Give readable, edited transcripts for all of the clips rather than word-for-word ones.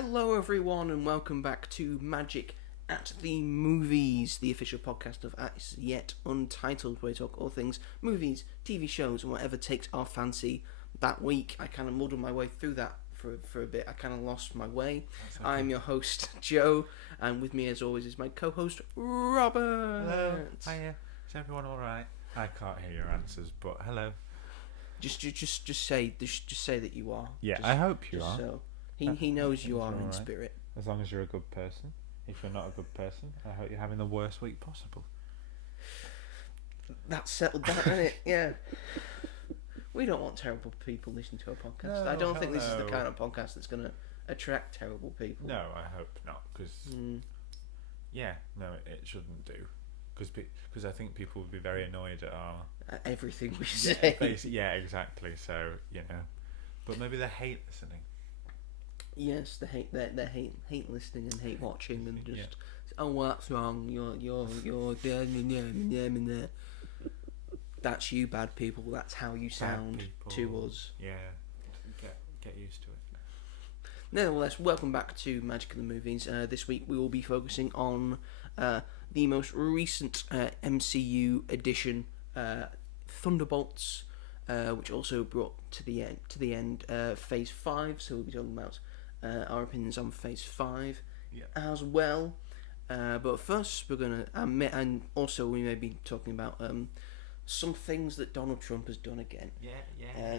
Hello everyone and welcome back to Magic at the Movies, the official podcast of As Yet Untitled, where we talk all things movies, TV shows and whatever takes our fancy that week. I kind of muddled my way through that for a bit. I kind of lost my way. Okay. I'm your host, Joe, and with me as always is my co-host, Robert. Hello. Hiya. Is everyone alright? I can't hear your answers, but hello. Just say that you are. Yeah, just, I hope you are. So he knows you are in right. Spirit. As long as you're a good person. If you're not a good person, I hope you're having the worst week possible. That's settled that, isn't it? Yeah. We don't want terrible people listening to our podcast. No, I don't think this is the kind of podcast that's going to attract terrible people. No, I hope not. Because, it shouldn't do. Because I think people would be very annoyed at our... At everything we say. Yeah, exactly. So, But maybe they hate listening. Yes, they hate listening and hate watching and just what's wrong? You're That's you, bad people. That's how you sound to us. Yeah, get used to it. Nevertheless, welcome back to Magic of the Movies. This week we will be focusing on the most recent MCU edition, Thunderbolts, which also brought to the end Phase 5. So we'll be talking about our opinions on Phase 5 as well. But first we're going to and also we may be talking about some things that Donald Trump has done again.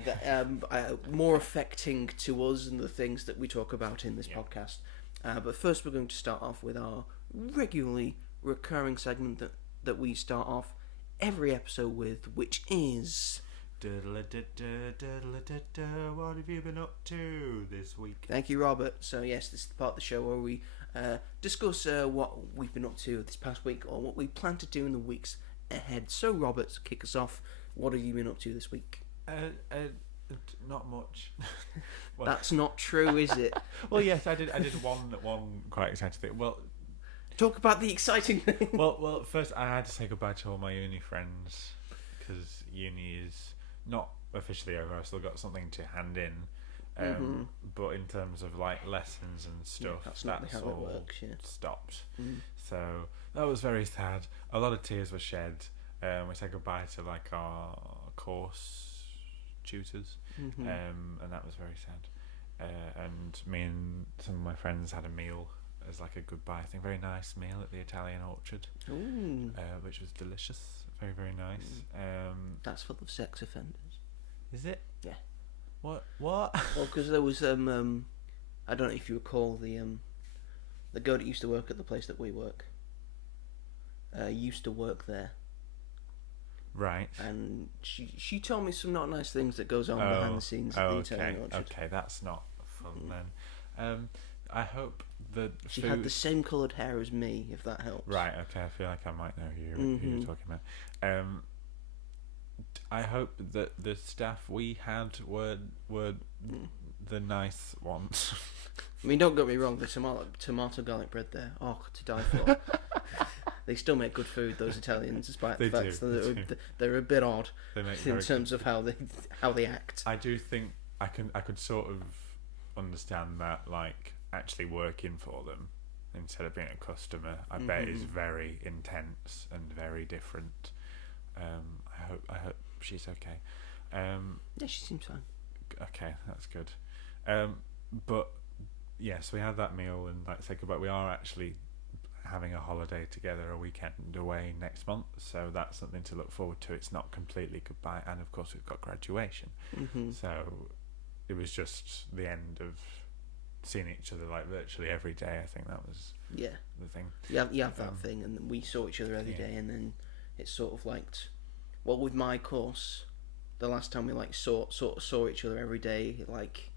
That more affecting to us than the things that we talk about in this podcast. But first we're going to start off with our regularly recurring segment that we start off every episode with, which is... What have you been up to this week? Thank you, Robert. So yes, this is the part of the show where we discuss what we've been up to this past week or what we plan to do in the weeks ahead. So Robert, kick us off. What have you been up to this week? Not much. Well, that's not true, is it? Well, yes, I did one quite exciting thing. Well, talk about the exciting thing. Well, first I had to say goodbye to all my uni friends because uni is not officially over. I've still got something to hand in, but in terms of like lessons and stuff, that's how all it works, stopped. So that was very sad. A lot of tears were shed. We said goodbye to like our course tutors, and that was very sad. And me and some of my friends had a meal as like a goodbye thing. Very nice meal at the Italian Orchard, which was delicious. Very, very nice. That's full of sex offenders. Is it? Yeah. What? Well, because there was I don't know if you recall the girl that used to work at the place that we work. Used to work there. Right. And she told me some not nice things that goes on behind the scenes at the Italian Orchard. Okay, that's not fun then. I hope that she had the same coloured hair as me, if that helps. Right. Okay. I feel like I might know who you're talking about. I hope that the staff we had were the nice ones. I mean, don't get me wrong. The tomato garlic bread there, to die for. They still make good food, those Italians, despite the fact that they're a bit odd in terms of how they act. I do think I could sort of understand that, like, actually working for them instead of being a customer, I bet is very intense and very different. I hope she's okay. Yeah, she seems fine. Okay, that's good. But yes, we had that meal and like say goodbye. We are actually having a holiday together, a weekend away next month, so that's something to look forward to. It's not completely goodbye, and of course we've got graduation. So it was just the end of seeing each other like virtually every day. I think that was the thing. You have that thing, and we saw each other every day, and then it's sort of like, well, with my course, the last time we like saw each other every day, like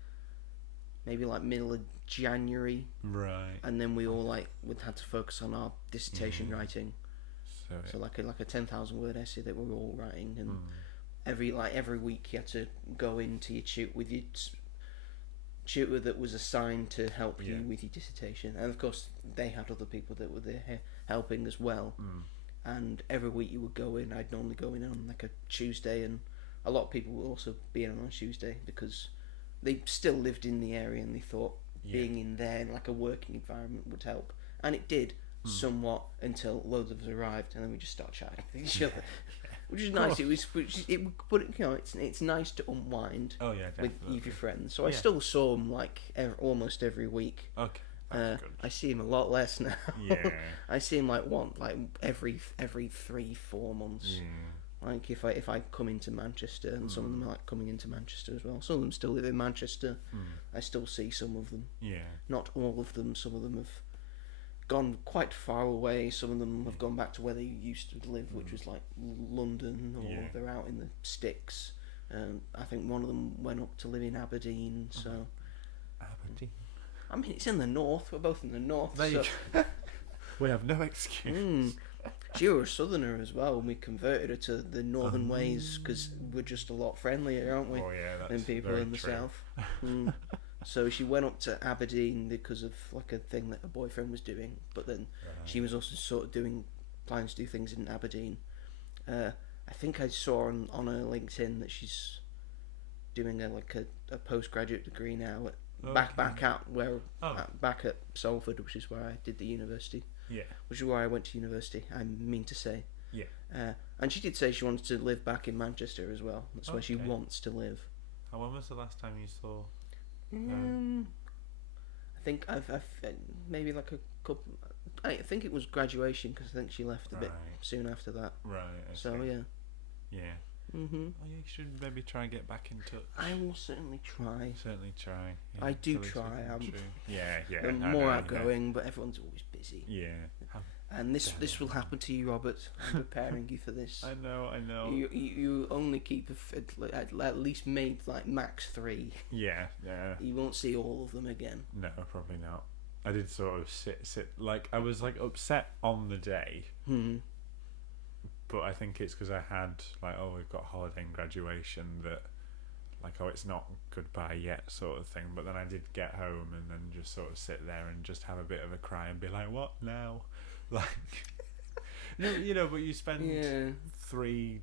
maybe like middle of January, right? And then we all like had to focus on our dissertation writing. So like a 10,000 word essay that we were all writing, and every week you had to go into your tutor that was assigned to help you with your dissertation, and of course they had other people that were there helping as well. And every week you would go in. I'd normally go in on like a Tuesday, and a lot of people would also be in on a Tuesday because they still lived in the area and they thought being in there, like a working environment, would help. And it did somewhat until loads of us arrived, and then we just started chatting with each other, which is nice. But it's nice to unwind. Oh yeah, definitely. with your friends. So I still saw them like almost every week. Okay. That's good. I see him a lot less now. Yeah. I see him like every 3-4 months. Yeah. Like if I come into Manchester, and some of them are like coming into Manchester as well. Some of them still live in Manchester. I still see some of them. Yeah. Not all of them. Some of them have gone quite far away. Some of them have gone back to where they used to live, which was like London, or they're out in the sticks. I think one of them went up to live in Aberdeen. So Aberdeen. I mean, it's in the north. We're both in the north. We have no excuse. She was a southerner as well, and we converted her to the northern ways because we're just a lot friendlier, aren't we? Oh yeah, that's than people very in the true. south. So she went up to Aberdeen because of like a thing that her boyfriend was doing, but then she was also sort of planning to do things in Aberdeen. I think I saw on her LinkedIn that she's doing a postgraduate degree now back at Salford, which is where I did the university. Yeah. Which is where I went to university, I mean to say. Yeah. And she did say she wants to live back in Manchester as well. That's where she wants to live. And when was the last time you saw? I think I've maybe like a couple. I think it was graduation because I think she left a bit soon after that. Right. So yeah. Yeah. Mm-hmm. Oh, you should maybe try and get back in touch. I will certainly try. Yeah, I do try. Yeah. I'm more outgoing, but everyone's always busy. Yeah. And this will happen to you, Robert. I'm preparing you for this. I know. You only keep at least made like max 3. Yeah. You won't see all of them again. No, probably not. I did sort of sit like I was like upset on the day. But I think it's because I had like, we've got holiday and graduation, that like, it's not goodbye yet sort of thing. But then I did get home and then just sort of sit there and just have a bit of a cry and be like, what now? Like, no, but you spend 3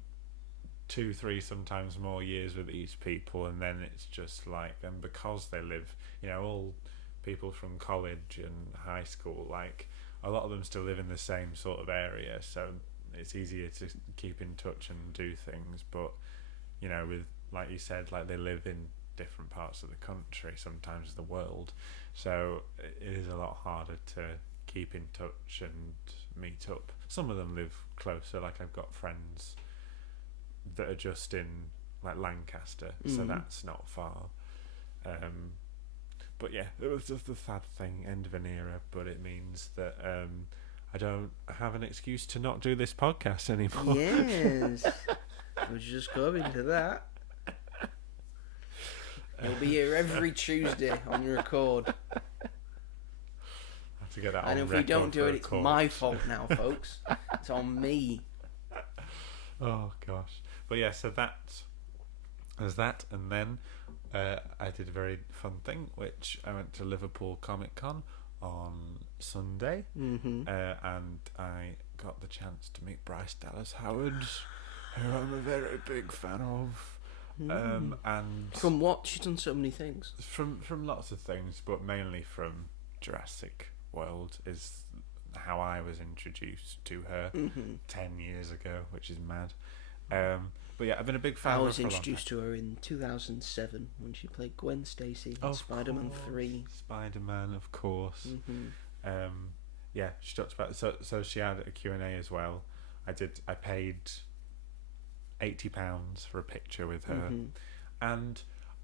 sometimes more years with these people, and then it's just like, and because they live, all people from college and high school, like a lot of them still live in the same sort of area, so it's easier to keep in touch and do things. But with, like you said, like they live in different parts of the country, sometimes the world, so it is a lot harder to keep in touch and meet up. Some of them live closer, like I've got friends that are just in like Lancaster, so that's not far. But yeah, it was just a sad thing, end of an era, but it means that I don't have an excuse to not do this podcast anymore. Yes. We're just going to that. You'll be here every Tuesday on your record. I have to get that on and if we don't do it, it's my fault now, folks. It's on me. Oh gosh. But yeah, so there's that, and then I did a very fun thing, which I went to Liverpool Comic Con on Sunday, and I got the chance to meet Bryce Dallas Howard, who I'm a very big fan of. And from what? She's done so many things. From lots of things, but mainly from Jurassic World is how I was introduced to her 10 years ago, which is mad. But yeah, I've been a big fan. I was introduced to her in 2007 when she played Gwen Stacy in Spider-Man 3. Spider-Man, of course. Yeah, she talked about so she had a Q&A as well. I paid £80 for a picture with her, and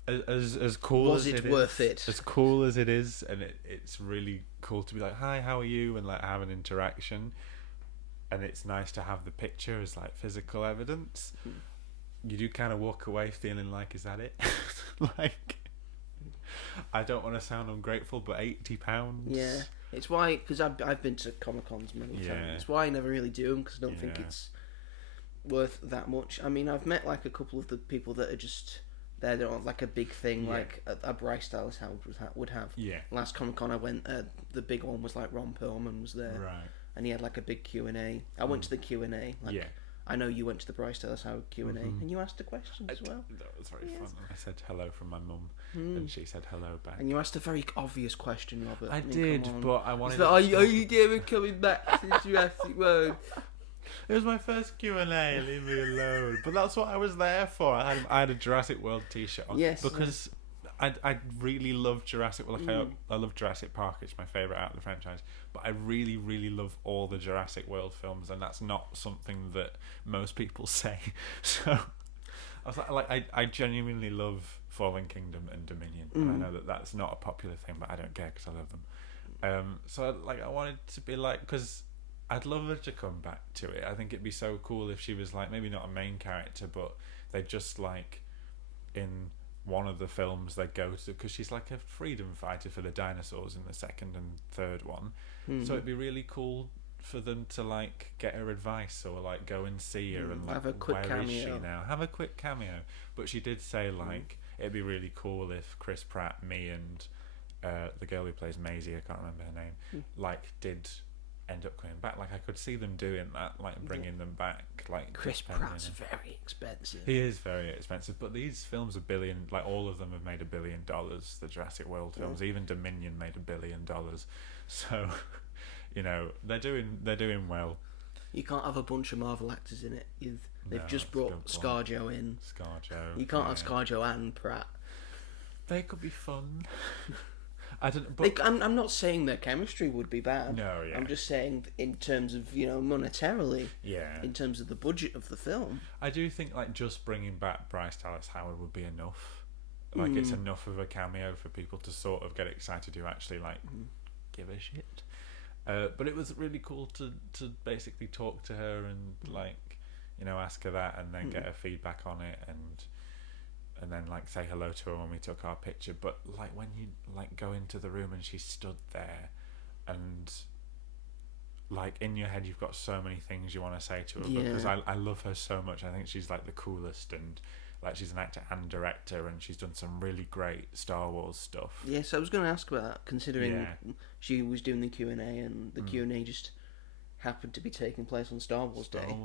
as cool was as it worth it? As cool as it is, and it's really cool to be like, hi, how are you, and like have an interaction, and it's nice to have the picture as like physical evidence. You do kind of walk away feeling like, is that it? Like, I don't want to sound ungrateful, but £80. Yeah, it's why, because I've been to Comic Cons many times. It's why I never really do them, because I don't think it's worth that much. I mean, I've met like a couple of the people that are just there. They're not like a big thing like a Bryce Dallas Howard would have. Yeah. Last Comic Con I went, the big one was like Ron Perlman was there, right? And he had like a big Q&A. I went to the Q&A. Like, I know you went to the Bryce Dallas Howard Q&A and you asked a question as well. That was very fun. I said hello from my mum, and she said hello back. And you asked a very obvious question, Robert. I did, but I wanted. Are you ever coming back to Jurassic World? It was my first Q&A. Leave me alone. But that's what I was there for. I had a Jurassic World T-shirt on. Yes, because I really love Jurassic World. Like I love Jurassic Park. It's my favourite out of the franchise. But I really, really love all the Jurassic World films, and that's not something that most people say. So I was I genuinely love Fallen Kingdom and Dominion. And I know that that's not a popular thing, but I don't care because I love them. So I wanted to be like, because I'd love her to come back to it. I think it'd be so cool if she was like, maybe not a main character, but they just like in one of the films they go to, because she's like a freedom fighter for the dinosaurs in the second and third one. So it'd be really cool for them to like get her advice or like go and see her and like, have a quick where cameo. is she now? Have a quick cameo. But she did say like it'd be really cool if Chris Pratt, me, and the girl who plays Maisie, I can't remember her name, like did end up coming back. Like I could see them doing that, like bringing them back. Like Chris Pratt's very expensive. He is very expensive, but these films like all of them have made $1 billion. The Jurassic World films, even Dominion made $1 billion. So, you know, they're doing well. You can't have a bunch of Marvel actors in it. They've just brought ScarJo in. ScarJo. You can't have ScarJo and Pratt. They could be fun. I don't. But I'm not saying their chemistry would be bad. No, yeah. I'm just saying in terms of monetarily. Yeah. In terms of the budget of the film. I do think like just bringing back Bryce Dallas Howard would be enough. Like it's enough of a cameo for people to sort of get excited to actually like give a shit. But it was really cool to basically talk to her and like ask her that and then get her feedback on it and then like say hello to her when we took our picture. But like when you like go into the room and she stood there and like in your head you've got so many things you want to say to her because I love her so much. I think she's like the coolest, and like she's an actor and director, and she's done some really great Star Wars stuff. Yes, I was going to ask about that, considering she was doing the Q&A and the Q&A just happened to be taking place on Star Wars Day.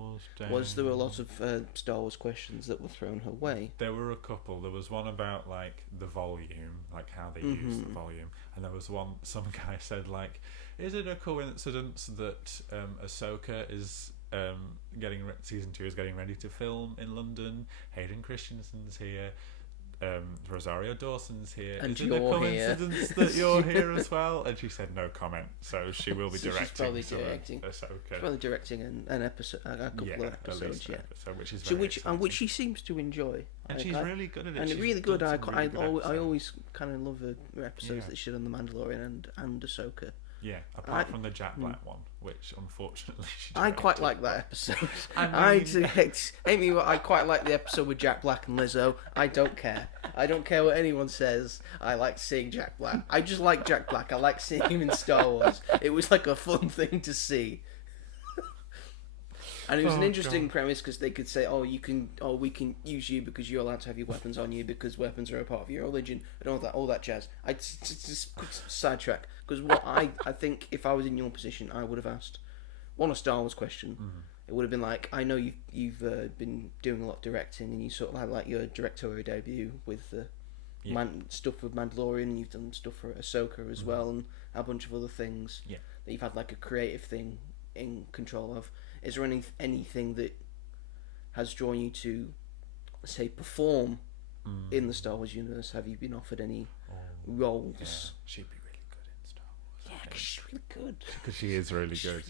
Was there a lot of Star Wars questions that were thrown her way? There were a couple. There was one about like the volume, like how they use the volume, and there was one. Some guy said like, "Is it a coincidence that Ahsoka is season 2 is getting ready to film in London? Hayden Christensen's here." Rosario Dawson's here. And is it a coincidence that you're here as well? And she said no comment. So she will be directing. She's probably directing. Ahsoka. She's probably directing an episode, a couple of episodes. Yeah, episode, which is very exciting. which she seems to enjoy. And she's really good at it. And she's really good. I really always kind of love her episodes that she did on The Mandalorian and Ahsoka. Yeah, apart from the Jack Black one, which unfortunately she I quite like that episode. I quite like the episode with Jack Black and Lizzo. I don't care. I don't care what anyone says. I like seeing Jack Black. I just like Jack Black. I like seeing him in Star Wars. It was like a fun thing to see. And it was an interesting premise because they could say, we can use you because you're allowed to have your weapons on you because weapons are a part of your religion and all that jazz. I just sidetrack because what I think if I was in your position, I would have asked a Star Wars question. It would have been like, I know you've been doing a lot of directing and you sort of had like your directorial debut with the stuff with Mandalorian. You've done stuff for Ahsoka as well and a bunch of other things that you've had like a creative thing in control of. Is there anything that has drawn you to, say, perform in the Star Wars universe? Have you been offered any roles? Yeah, she'd be really good in Star Wars. Yeah, because she's really good. Because she is really good.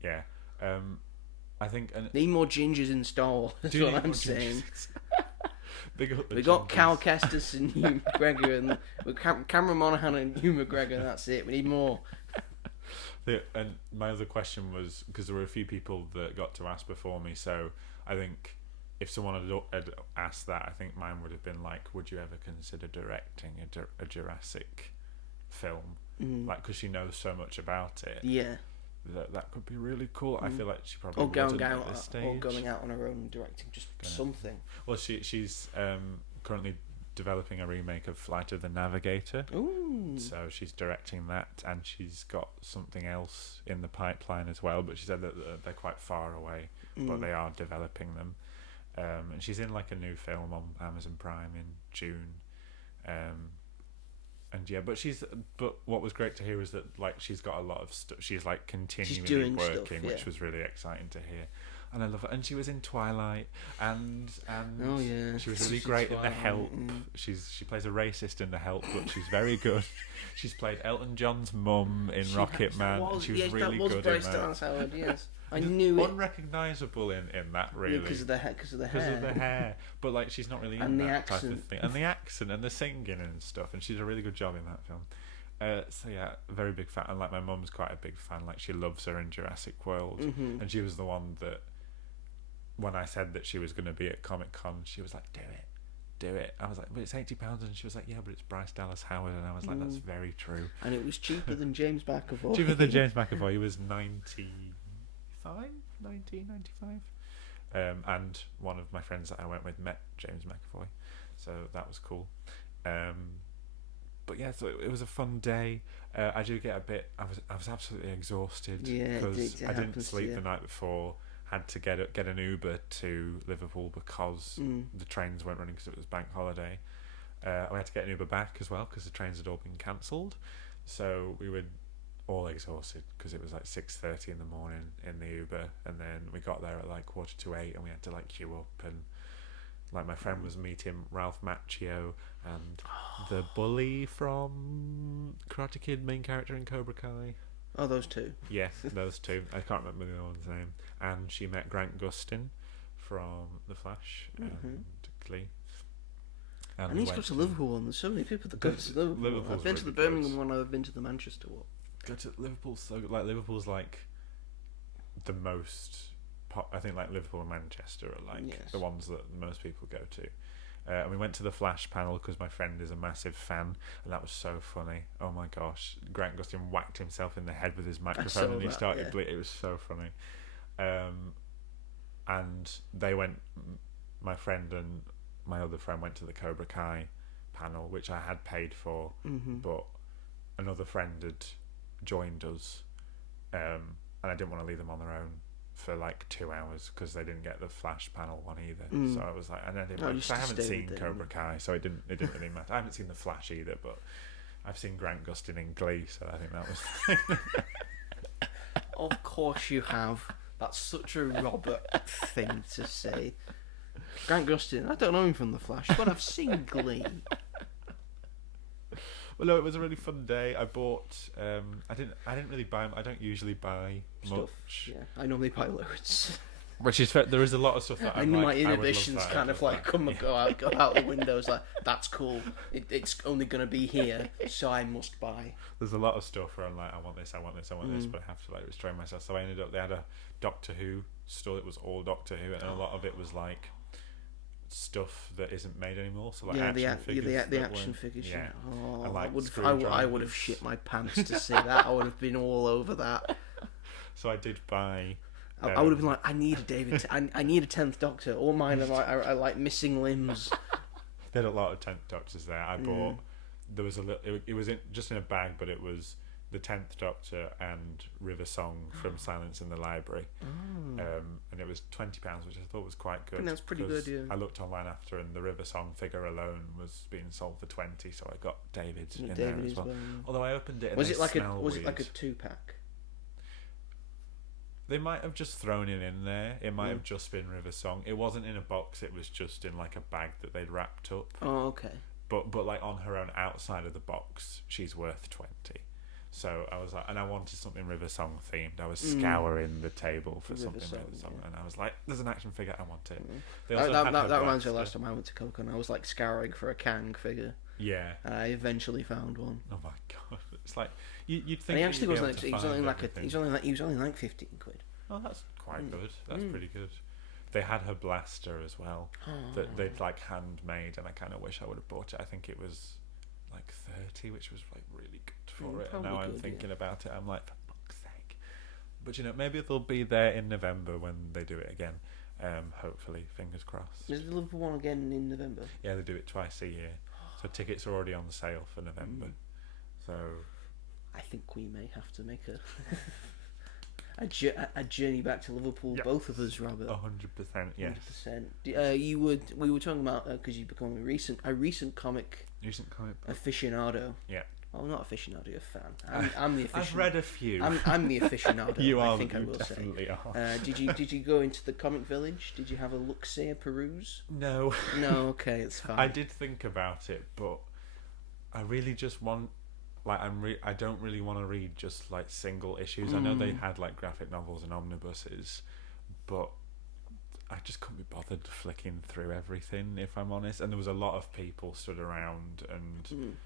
Yeah. I think need more gingers in Star Wars. That's what I'm saying. We got Cal Kestis and Hugh McGregor, and Cameron Monaghan and Hugh McGregor. That's it. We need more. And my other question was, because there were a few people that got to ask before me, so I think if someone had asked that, I think mine would have been like, would you ever consider directing a Jurassic film? Like, because she knows so much about it. Yeah. That could be really cool. I feel like she probably wouldn't at this stage. Or going out on her own directing, just something. Well, she's currently developing a remake of Flight of the Navigator. Ooh. So she's directing that, and she's got something else in the pipeline as well, but she said that they're quite far away but they are developing them. And she's in like a new film on Amazon Prime in June. And yeah, but what was great to hear is that like she's got a lot of stuff. She's like continually working, stuff, yeah. which was really exciting to hear. And I love it. And she was in Twilight, and oh yeah, she was really great in The Help. She plays a racist in The Help, but she's very good. She's played Elton John's mum in Rocket Man. She was really good in that. Howard, yes. I knew it. Unrecognisable in that, really. Because of the hair. But like, she's not really in that type of thing. And the accent and the singing and stuff. And she did a really good job in that film. So yeah, very big fan. And like, my mum's quite a big fan. Like, she loves her in Jurassic World. And she was the one that, when I said that she was going to be at Comic Con, she was like, do it. I was like, but it's £80. And she was like, yeah, but it's Bryce Dallas Howard. And I was like, that's very true. And it was cheaper than James McAvoy. Cheaper than James McAvoy. He was 1995. And one of my friends that I went with met James McAvoy. So that was cool. But yeah, so it was a fun day. I do get a bit, I was absolutely exhausted. Yeah, because I didn't sleep the night before. Had to get an Uber to Liverpool because the trains weren't running because it was bank holiday. We had to get an Uber back as well because the trains had all been cancelled. So we were all exhausted because it was like 6:30 in the morning in the Uber, and then we got there at like 7:45, and we had to like queue up, and like my friend was meeting Ralph Macchio and the bully from Karate Kid, main character in Cobra Kai. Oh, those two. Yes, those two. I can't remember the other one's name. And she met Grant Gustin from The Flash and Glee. And he's got to Liverpool, and there's so many people that go to Liverpool. I've been to the Birmingham one, I've been to the Manchester one. Go to Liverpool, so like Liverpool's like the most I think like Liverpool and Manchester are like the ones that most people go to. And we went to the Flash panel because my friend is a massive fan, and that was so funny. Oh my gosh, Grant Gustin whacked himself in the head with his microphone and he started bleeding. It was so funny. And they went, my friend and my other friend went to the Cobra Kai panel, which I had paid for, but another friend had joined us, and I didn't want to leave them on their own for like 2 hours because they didn't get the Flash panel one either. So I was like, and I haven't seen Cobra Kai, so it didn't really matter. I haven't seen the Flash either, but I've seen Grant Gustin in Glee, so I think that was Of course you have. That's such a Robert thing to say. Grant Gustin, I don't know him from the Flash, but I've seen Glee. Well, no, it was a really fun day. I bought. I didn't really buy. I don't usually buy stuff. Much. Yeah, I normally buy loads. Which is fair. There is a lot of stuff that I'm like, my inhibitions kind of like come and go out the windows. Like, that's cool. It's only going to be here, so I must buy. There's a lot of stuff where I'm like, I want this, but I have to like restrain myself. So I ended up. They had a Doctor Who store that was all Doctor Who, and a lot of it was like stuff that isn't made anymore. So like action figures. The action figures. Yeah. Oh, and, like, I would have shit my pants to see that. I would have been all over that. So I did buy. I would have been like, I need a David. I need a 10th Doctor. All mine are like missing limbs. They had a lot of 10th Doctors there. I bought. There was a little. It was just in a bag, but it was the 10th Doctor and River Song from Silence in the Library. And it was £20, which I thought was quite good. That's pretty good, yeah. I looked online after, and the River Song figure alone was being sold for 20, so I got David's in there as well. Although I opened it, and was it like a 2-pack? They might have just thrown it in there. It might have just been River Song. It wasn't in a box. It was just in like a bag that they'd wrapped up. Oh, okay. But like on her own outside of the box, she's worth 20. So I was like, and I wanted something River Song themed. I was scouring the table for something River Song, and I was like, "There's an action figure, I want it." That reminds me of last time I went to Coke, and I was like scouring for a Kang figure. Yeah. And I eventually found one. Oh my god! It's like you'd think. And he actually wasn't. He was only like 15 quid. Oh, that's quite good. That's pretty good. They had her blaster as well that they'd like handmade, and I kind of wish I would have bought it. I think it was like 30, which was like really good for it. And now I'm thinking about it, I'm like, for fuck's sake. But you know, maybe they'll be there in November when they do it again. Hopefully, fingers crossed. Is the Liverpool one again in November? Yeah, they do it twice a year. So tickets are already on sale for November. So I think we may have to make A journey back to Liverpool, Yep. both of us, Robert. 100%, yes. 100%. We were talking about because you've become a recent comic Recent comic book. aficionado. Yeah. Well, not aficionado, a fan. I'm the aficionado. I've read a few. I'm the aficionado. You are. I think I You will definitely say. are. Did you go into the comic village? Did you have a look-see, a peruse? No. No. Okay, it's fine. I did think about it, but I really just want, like, I don't really want to read just like single issues. I know they had like graphic novels and omnibuses, but I just couldn't be bothered flicking through everything, if I'm honest. And there was a lot of people stood around and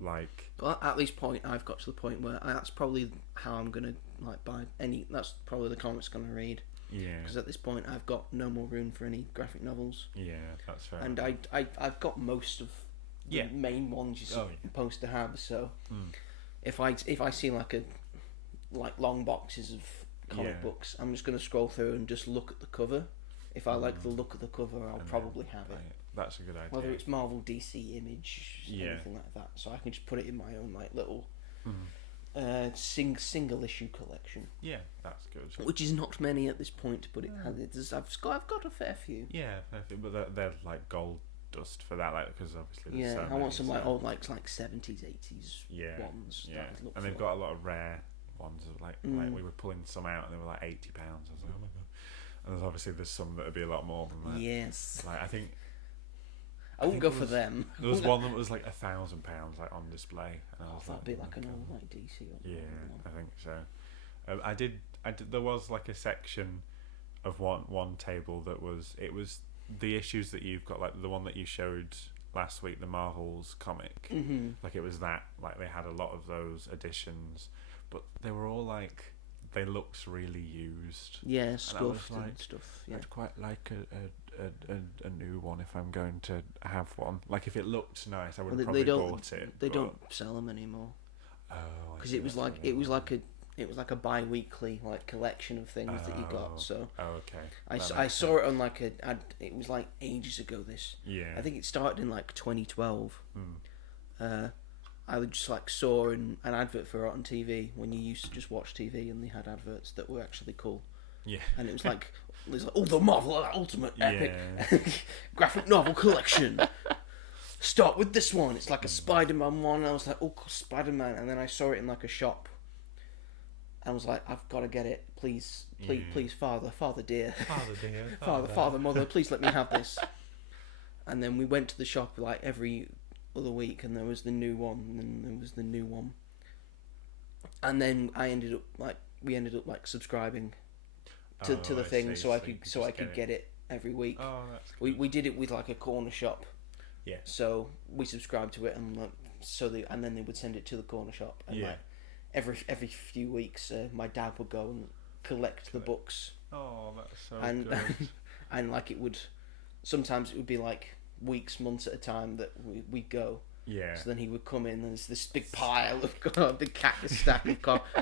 like. Well, at this point, I've got to the point where that's probably how I'm gonna like buy any. That's probably the comics I'm gonna read. Yeah. Because at this point, I've got no more room for any graphic novels. Yeah, that's fair. And I've got most of the main ones you're supposed to have. So if I see like long boxes of comic books, I'm just gonna scroll through and just look at the cover. If I like the look of the cover, I'll probably have it. That's a good idea. Whether it's Marvel, DC, Image, anything like that. So I can just put it in my own like little single issue collection. Yeah, that's good. Which is not many at this point, but I've got a fair few. Yeah, perfect. But they're like gold dust for that, like, because obviously there's I want some like old like 70s, 80s ones. Yeah, and they've got a lot of rare ones. Like we were pulling some out and they were like £80. I was like, oh my god. And there's some that would be a lot more than that. Yes. Like I wouldn't go for them. There was one that was like £1,000 like on display. And I was that'd be like an old like DC. Yeah, I think so. I did. There was like a section of one table that was the issues that you've got, like the one that you showed last week, the Marvel's comic. Like it was that. Like they had a lot of those editions, but they were all like. They looked really used. Yeah, scuffed and stuff. Yeah. I'd quite like a new one if I'm going to have one. Like if it looked nice, I would have probably bought it. They don't sell them anymore. Oh, because it was like a bi-weekly like collection of things that you got. So okay. I saw it on like it was like ages ago. I think it started in like 2012. I just like saw an advert for it on TV when you used to just watch TV and they had adverts that were actually cool. Yeah. And it was like, the Marvel Ultimate Epic graphic novel collection. Start with this one. It's like a Spider-Man one. And I was like, oh, Spider-Man. And then I saw it in like a shop. I was like, I've got to get it. Please, Father dear. Father, Mother, please let me have this. And then we went to the shop like every other week, and there was the new one, and then there was the new one, and then we ended up subscribing to the thing, so I could get it every week. Oh, that's good. We did it with like a corner shop. Yeah. So we subscribed to it, and and then they would send it to the corner shop, and like every few weeks, my dad would go and collect the books. Oh, that's so good. And like sometimes it would be like weeks, months at a time that we'd go. Yeah. So then he would come in and there's this big pile of big cactus stack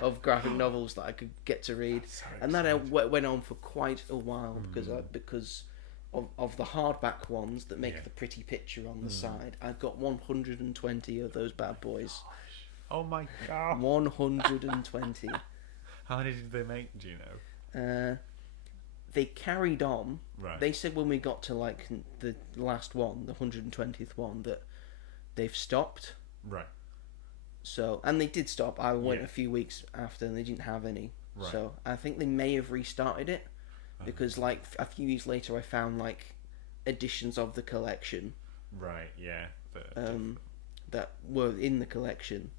of graphic novels that I could get to read. So and that went on for quite a while because of the hardback ones that make the pretty picture on the side. I've got 120 of those bad boys. Gosh. Oh my god. 120. How many did they make, do you know? They carried on. Right. They said when we got to like the last one, the 120th one, that they've stopped. Right. So, and they did stop. I went a few weeks after and they didn't have any. Right. So I think they may have restarted it because like a few years later I found like editions of the collection. Right, yeah. That were in the collection.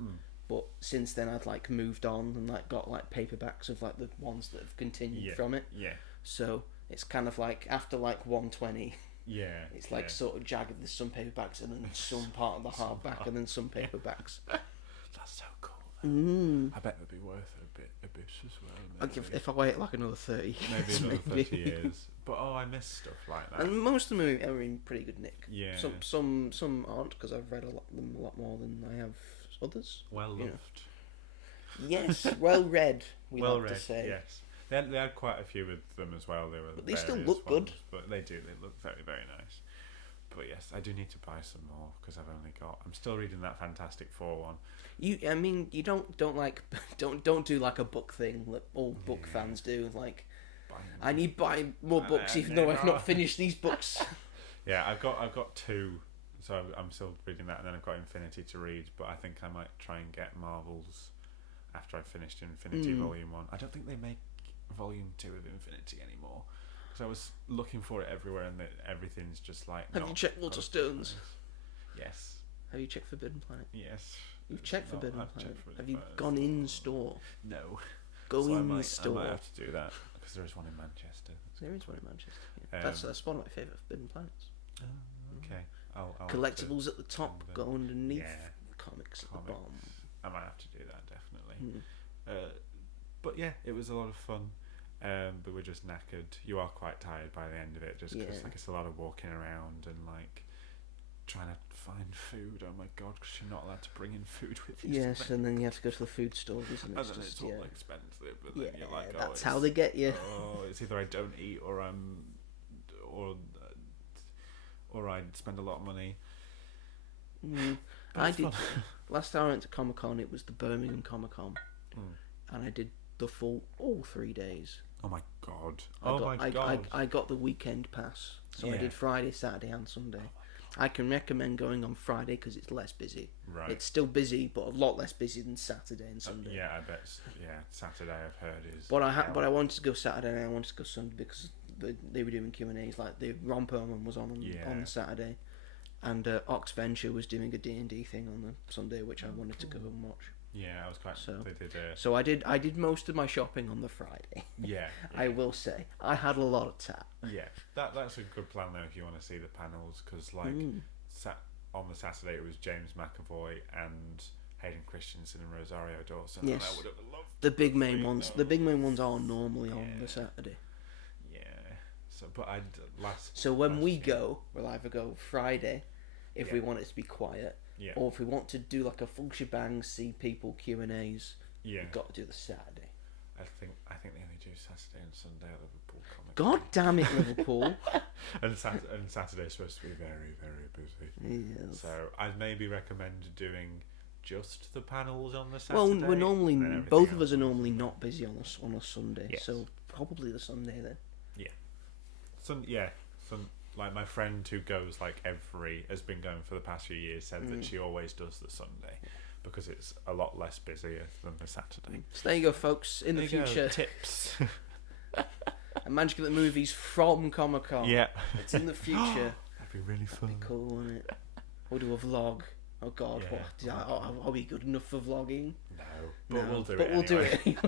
But since then I'd like moved on and like got like paperbacks of like the ones that have continued from it. Yeah. So it's kind of like after like 120. Yeah. It's like sort of jagged. There's some paperbacks and then some part of the hardback and then some paperbacks. That's so cool. I bet they'd be worth a bit as well. If I wait like another 30 years. Maybe another 30 years. But I miss stuff like that. And most of them are in pretty good nick. Yeah. Some aren't because I've read them a lot more than I have others. Well loved. Yes, well read. Like to say. Yes. They had quite a few with them as well. They were, but they still look good. But they do. They look very, very nice. But yes, I do need to buy some more because I'm still reading that Fantastic Four one. You don't like don't do like a book thing that all book fans do. Like, I need to buy more books even though I've not finished these books. Yeah, I've got two, so I'm still reading that, and then I've got Infinity to read. But I think I might try and get Marvel's after I've finished Infinity Volume 1. I don't think they make Volume 2 of Infinity anymore. I was looking for it everywhere, and everything's just like. Have you checked Waterstones? Yes. Have you checked Forbidden Planet? Yes. You've checked Forbidden Planet. Forbidden Have you Planet. gone in store? No. Go so in store. I might have to do that because there is one in Manchester. There is one in Manchester. Yeah. That's one of my favourite Forbidden Planets. Okay. I'll Collectibles at the top, go underneath. Yeah. Comics at the bottom. I might have to do that definitely. But yeah, it was a lot of fun. But we're just knackered. You are quite tired by the end of it, just because it's a lot of walking around and like trying to find food. Oh my god, because you're not allowed to bring in food with you. Yes, and then you have to go to the food store, isn't it? And then it's all expensive. But then you're like, that's how they get you. Oh, it's either I don't eat or I spend a lot of money. I did. Last time I went to Comic Con, it was the Birmingham Comic Con, and I did the full all 3 days. Oh my god! I got the weekend pass, so I did Friday, Saturday, and Sunday. I can recommend going on Friday because it's less busy. Right. It's still busy, but a lot less busy than Saturday and Sunday. Yeah, I bet. Yeah, Saturday I've heard is. But I wanted to go Saturday and I wanted to go Sunday because they were doing Q&As. Like Ron Perlman was on the Saturday, and Ox Venture was doing a D&D thing on the Sunday, which I wanted to go and watch. Yeah, I was quite. They did. So I did most of my shopping on the Friday. Yeah. I will say I had a lot of time. Yeah, that's a good plan though if you want to see the panels, because like on the Saturday it was James McAvoy and Hayden Christensen and Rosario Dawson. Yes. And I would have loved the big main ones. The big main ones are normally on the Saturday. Yeah. So when we go, we'll either go Friday if we want it to be quiet. Yeah. Or if we want to do like a full shebang, see people Q&As, we've got to do the Saturday. I think they only do Saturday and Sunday at Liverpool Comic. God damn it, Liverpool! and Saturday's supposed to be very, very busy. Yes. So I'd maybe recommend doing just the panels on the Saturday. Well, we're normally both of us are normally not busy on a Sunday, so probably the Sunday then. Yeah. Like my friend who goes has been going for the past few years, said that she always does the Sunday because it's a lot less busier than the Saturday. So there you go, folks. In the future, tips. and Magic at the Movies from Comic Con. Yeah, it's in the future. That'd be really fun. That'd be cool, wouldn't it? We'll do a vlog. Oh God, are we good enough for vlogging? No, but we'll do it. But we'll do it anyway.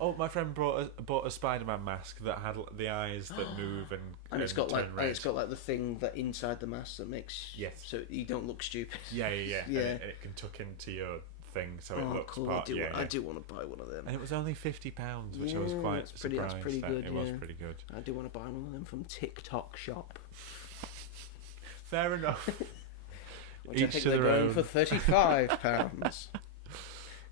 Oh, my friend bought a Spider-Man mask that had the eyes that move and it's got turn red. And it's got like the thing that inside the mask that makes so you don't look stupid. Yeah. And it can tuck into your thing so it looks cool. part. I do want to buy one of them. And it was only £50, which I was quite surprised. That's pretty good. It was pretty good. I do want to buy one of them from TikTok Shop. Fair enough. Which I think they're going for £35.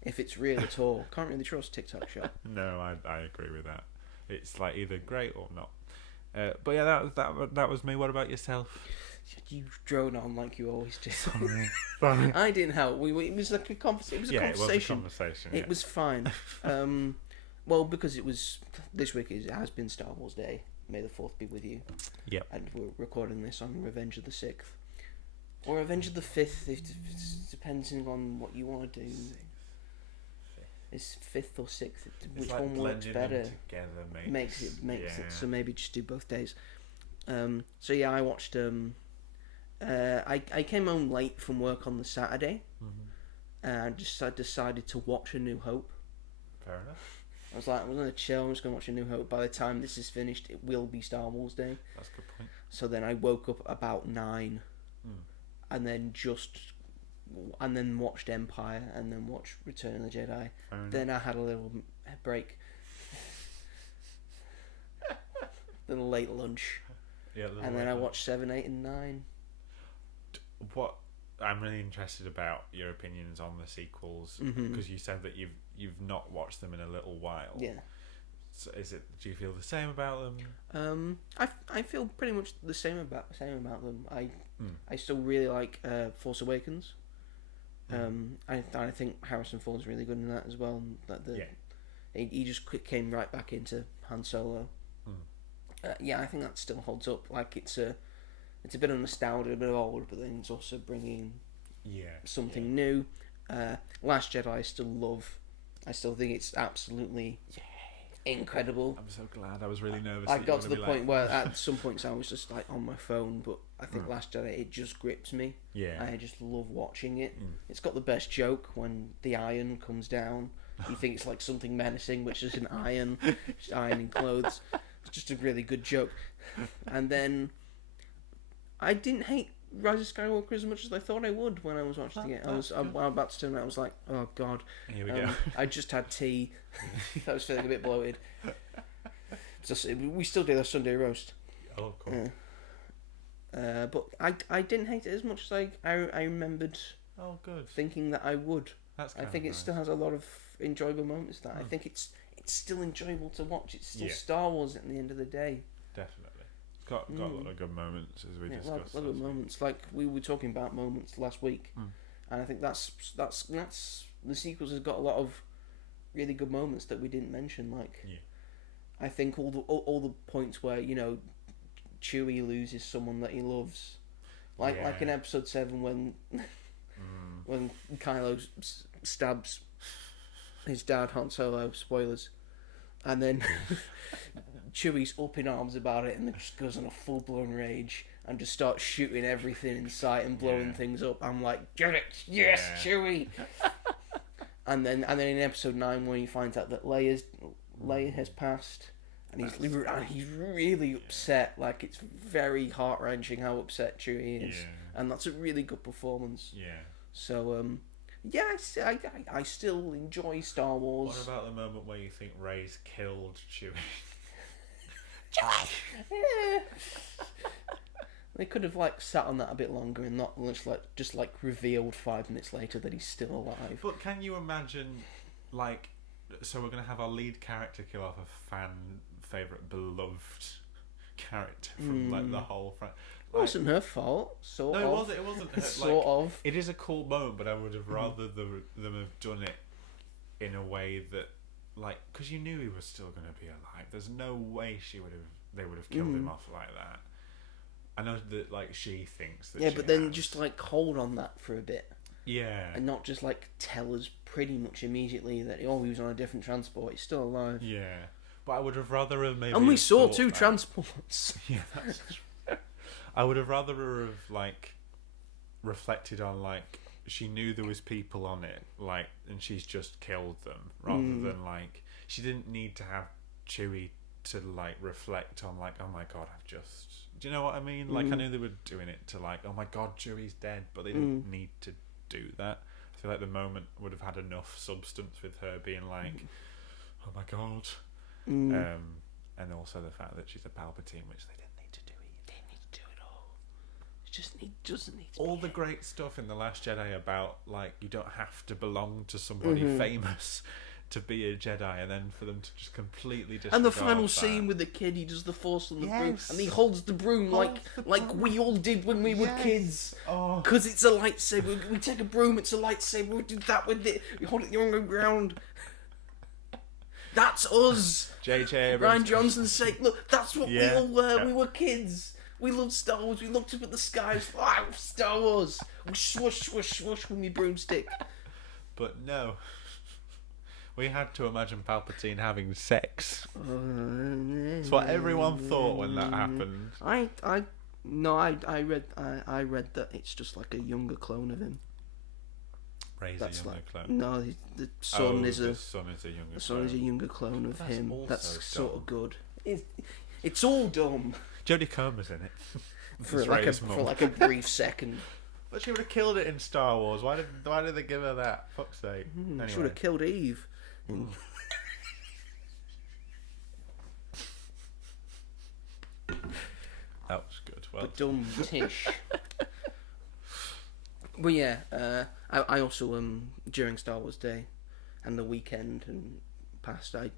If it's real at all. Can't really trust TikTok Shop. No, I agree with that. It's like either great or not. But yeah, that was me. What about yourself? You drone on like you always do. Sorry. I didn't help. It was like a conversation. It was a conversation. It was fine. Well, because this week it has been Star Wars Day. May the 4th be with you. Yep. And we're recording this on Revenge of the 6th. Or Revenge of the 5th, depending on what you want to do. It's 5th or 6th. Which like one works better? Together makes it. So maybe just do both days. So yeah, I watched. I came home late from work on the Saturday, and I decided to watch A New Hope. Fair enough. I was like, I'm gonna chill. I'm just gonna watch A New Hope. By the time this is finished, it will be Star Wars Day. That's a good point. So then I woke up about 9, and then watched Empire, and then watched Return of the Jedi. Then I had a little break, little late lunch, and then I watched 7, 8, and 9. What I'm really interested about your opinions on the sequels, because you said that you've not watched them in a little while. Yeah. So do you feel the same about them? I feel pretty much the same about them. I still really like Force Awakens. I think Harrison Ford's really good in that as well. He just came right back into Han Solo. I think that still holds up. Like it's a bit of nostalgia, a bit of old, but then it's also bringing something new. Last Jedi, I still love. I still think it's absolutely incredible. I'm so glad. I was really nervous. I got to the point where at some points I was just like on my phone, but I think Last Jedi, it just grips me. Yeah. I just love watching it. It's got the best joke when the iron comes down. You think it's like something menacing, which is an iron, just ironing clothes. It's just a really good joke. And then I didn't hate Rise of Skywalker as much as I thought I would when I was watching it. I was about to turn around. I was like, oh god. Here we go. I just had tea. I was feeling a bit bloated. We still did a Sunday roast. Oh, cool. But I didn't hate it as much as I remembered. Oh, good. Thinking that I would. That's I think it still has a lot of enjoyable moments. I think it's still enjoyable to watch. It's still Star Wars at the end of the day. Definitely. Got a lot of good moments as we discussed. A lot of moments. Like we were talking about moments last week, and I think that's the sequels has got a lot of really good moments that we didn't mention. Like, I think all the points where Chewie loses someone that he loves, like in Episode 7 when when Kylo stabs his dad Han Solo. Spoilers, and then. Chewie's up in arms about it and then just goes on a full-blown rage and just starts shooting everything in sight and blowing things up. I'm like, get it, yes, Chewie. and then in Episode 9 when he finds out that Leia has passed and he's really upset. Like, it's very heart-wrenching how upset Chewie is, and that's a really good performance. So I still enjoy Star Wars. What about the moment where you think Rey's killed Chewie? They could have sat on that a bit longer and not just revealed 5 minutes later that he's still alive. But can you imagine, so we're gonna have our lead character kill off a fan favorite, beloved character from the whole franchise. It wasn't her fault. Sort of. It wasn't. Her, sort of. It is a cool moment, but I would have rather them have done it in a way that. Because you knew he was still going to be alive. There's no way they would have killed him off like that. I know that she thinks that. Yeah, but then just hold on that for a bit. Yeah. And not just tell us pretty much immediately that he was on a different transport. He's still alive. Yeah, but I would have rather have maybe. And we saw 2 transports. Yeah, that's true. I would have rather have reflected on she knew there was people on it, and she's just killed them, rather than she didn't need to have Chewie to reflect on oh my god, I've just. Do you know what I mean? I knew they were doing it to oh my god, Chewie's dead, but they didn't need to do that. I feel like the moment would have had enough substance with her being oh my god, and also the fact that she's a Palpatine, which they didn't need to do. It doesn't need to all the great stuff in The Last Jedi about you don't have to belong to somebody famous to be a Jedi, and then for them to just completely disregard and the final that. scene with the kid, he does the Force on the broom, and he holds the broom like we all did when we were kids. Because it's a lightsaber. We take a broom, it's a lightsaber. We do that with it. We hold it on the ground. That's us. J.J. Abrams. Ryan Johnson's sake. Look, that's what we all were. We were kids. We loved Star Wars. We looked up at the skies. Wow, Star Wars. We swoosh, swoosh, swoosh with me broomstick. But no. We had to imagine Palpatine having sex. That's what everyone thought when that happened. I read that it's just a younger clone of him. Rey's a younger clone. No, the son is a younger clone of him. That's sort of good. It's all dumb. Jodie Comer's in it. for a brief second. But she would have killed it in Star Wars. Why did they give her that? Fuck's sake. Anyway. She would have killed Eve. That was good. Well, but dumb Tish. But yeah, I also during Star Wars Day and the weekend and past, I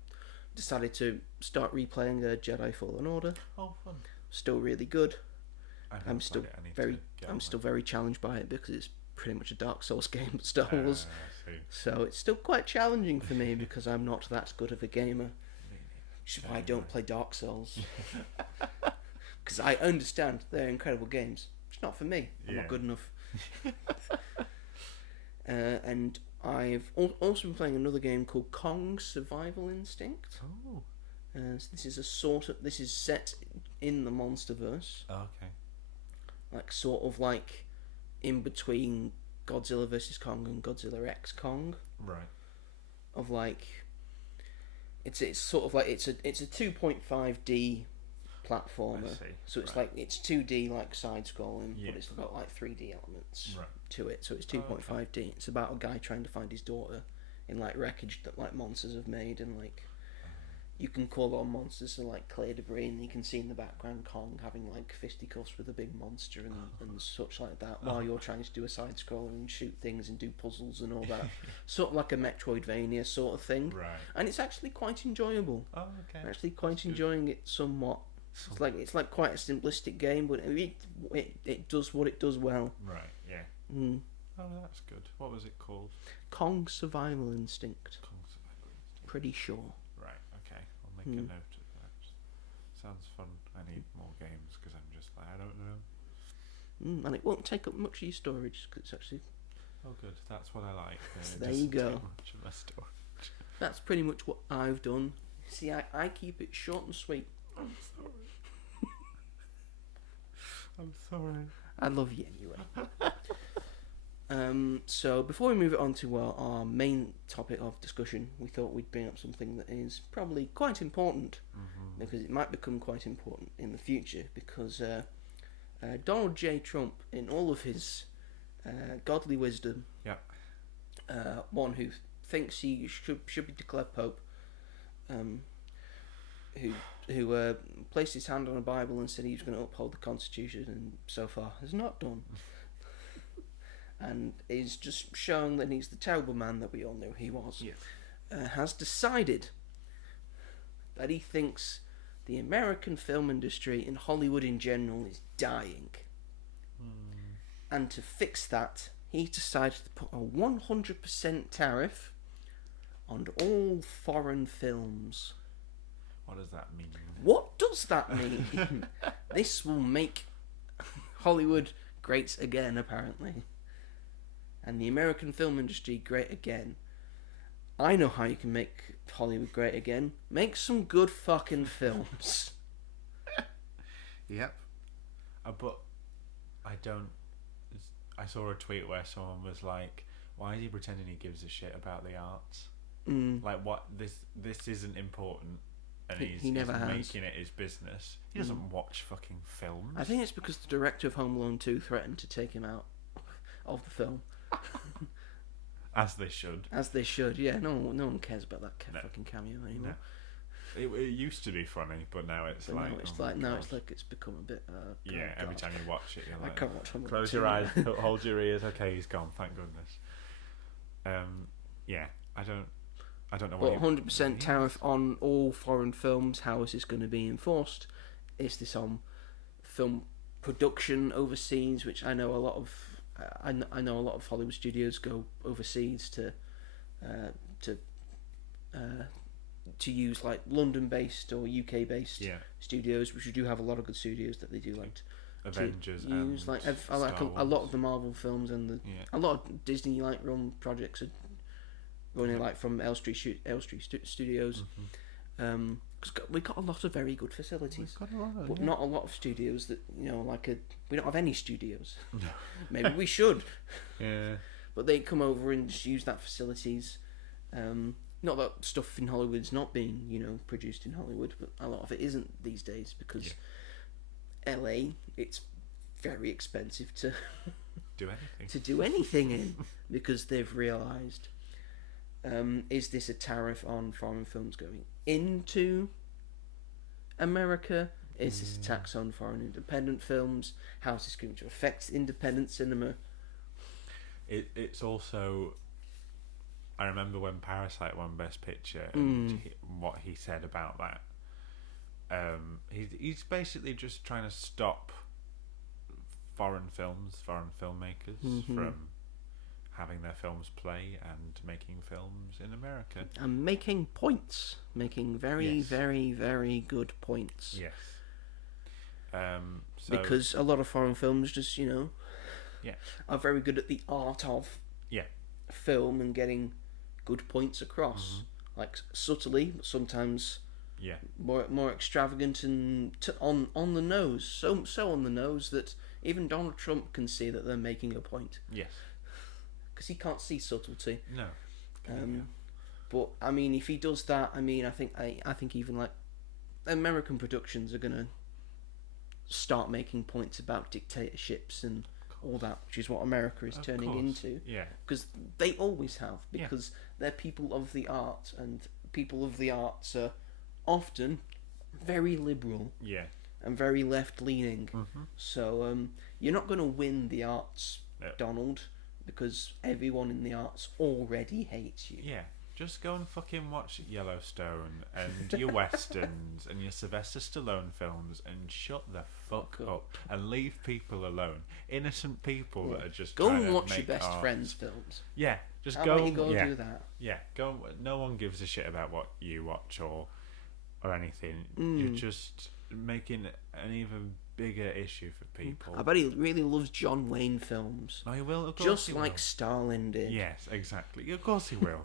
decided to start replaying Jedi Fallen Order. Oh, fun. Still really good. I'm still very challenged by it because it's pretty much a Dark Souls game, but Star Wars. So it's still quite challenging for me because I'm not that good of a gamer. Which is why I don't play Dark Souls. Because I understand they're incredible games. It's not for me. I'm not good enough. And I've also been playing another game called Kong Survival Instinct. Oh. So this is set in the Monsterverse. Oh, okay. Like in between Godzilla vs Kong and Godzilla X Kong. Right. Of like, it's sort of like it's a 2.5D platformer. I see. So it's like it's 2D like side scrolling, but it's got like 3D elements to it. So it's 2.5D. Okay. It's about a guy trying to find his daughter in like wreckage that like monsters have made, and like you can call on monsters to like clear debris, and you can see in the background Kong having like fisticuffs with a big monster and such like that, while you're trying to do a side scroller and shoot things and do puzzles and all that. Sort of like a Metroidvania sort of thing. Right. And it's actually quite enjoyable. Oh, okay. I'm actually quite enjoying it somewhat. It's like quite a simplistic game, but it does what it does well. Right, yeah. Mm. Oh, that's good. What was it called? Kong Survival Instinct. Kong Survival Instinct. Pretty sure. Right, okay. I'll make a note of that. Sounds fun. I need more games because I'm just like, I don't know. And it won't take up much of your storage because it's actually... Oh, good. That's what I like. So there you go. Take much of my storage. That's pretty much what I've done. See, I keep it short and sweet. I'm sorry. I'm sorry. I love you anyway. So before we move it on to our main topic of discussion, we thought we'd bring up something that is probably quite important, because it might become quite important in the future, because Donald J. Trump, in all of his godly wisdom, one who thinks he should be declared Pope, who placed his hand on a Bible and said he was going to uphold the Constitution, and so far has not done. And is just showing that he's the terrible man that we all knew he was. Has decided that he thinks the American film industry and Hollywood in general is dying. And to fix that, he decided to put a 100% tariff on all foreign films. What does that mean? What does that mean? This will make Hollywood great again, apparently. And the American film industry great again. I know how you can make Hollywood great again. Make some good fucking films. Yep. But I don't... I saw a tweet where someone was like, why is he pretending he gives a shit about the arts? Like, what? This isn't important. And he never has. Making it his business. He doesn't watch fucking films. I think it's because the director of Home Alone 2 threatened to take him out of the film. As they should. As they should, yeah. No one cares about that fucking cameo anymore. No. It used to be funny, but now it's like... It's like it's become a bit... every time you watch it, you're like... I can't watch Home Alone 2. Close your eyes, hold your ears. Okay, he's gone, thank goodness. I don't know what... But 100% tariff on all foreign films. How is this going to be enforced? Is this on film production overseas, which I know a lot of... I know a lot of Hollywood studios go overseas to use like London-based or UK-based studios, which we do have a lot of good studios that they do like Avengers to use. Like I like a lot of the Marvel films and a lot of Disney like run projects are running like from Elstree Studios. Cause we got a lot of very good facilities, but not a lot of studios that we don't have any studios. No. Maybe we should. Yeah. But they come over and just use that facilities. Not that stuff in Hollywood's not being produced in Hollywood, but a lot of it isn't these days because LA, it's very expensive to do anything in because they've realised. Is this a tariff on foreign films going into America? Is this a tax on foreign independent films? How is this going to affect independent cinema? It's also I remember when Parasite won Best Picture and what he said about that. He's basically just trying to stop foreign filmmakers from having their films play and making films in America. And making points. Making very, very, very good points. Yes. Because a lot of foreign films just, are very good at the art of film and getting good points across. Like, subtly, but sometimes more extravagant and on the nose. So on the nose that even Donald Trump can see that they're making a point. Yes. Because he can't see subtlety. No. But I mean, if he does that, I mean, I think even like American productions are gonna start making points about dictatorships and all that, which is what America is turning into. Yeah. Because they always have. Because they're people of the art, and people of the arts are often very liberal. Yeah. And very left leaning. So you're not going to win the arts, Donald, because everyone in the arts already hates you. Yeah. Just go and fucking watch Yellowstone and your westerns and your Sylvester Stallone films and shut the fuck up and leave people alone. Innocent people that are just go trying and watch to make your best art. friends' films. Yeah, just How go. about you go do that? Yeah, go. No one gives a shit about what you watch or anything. You're just making an even bigger issue for people. I bet he really loves John Wayne films. Oh, he will. Of course Just he like will. Stalin did. Yes, exactly. Of course he will.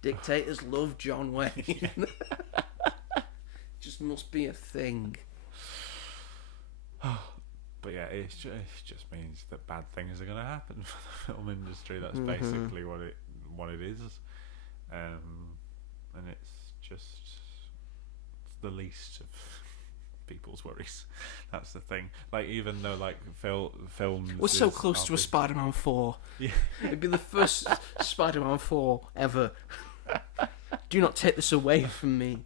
Dictators love John Wayne. Just must be a thing. But yeah, it just means that bad things are going to happen for the film industry. That's basically what it is, and it's the least of people's worries. That's the thing. Like, even though like films, we're so close to a Spider-Man 4. Yeah, it'd be the first Spider-Man 4 ever. Do not take this away from me.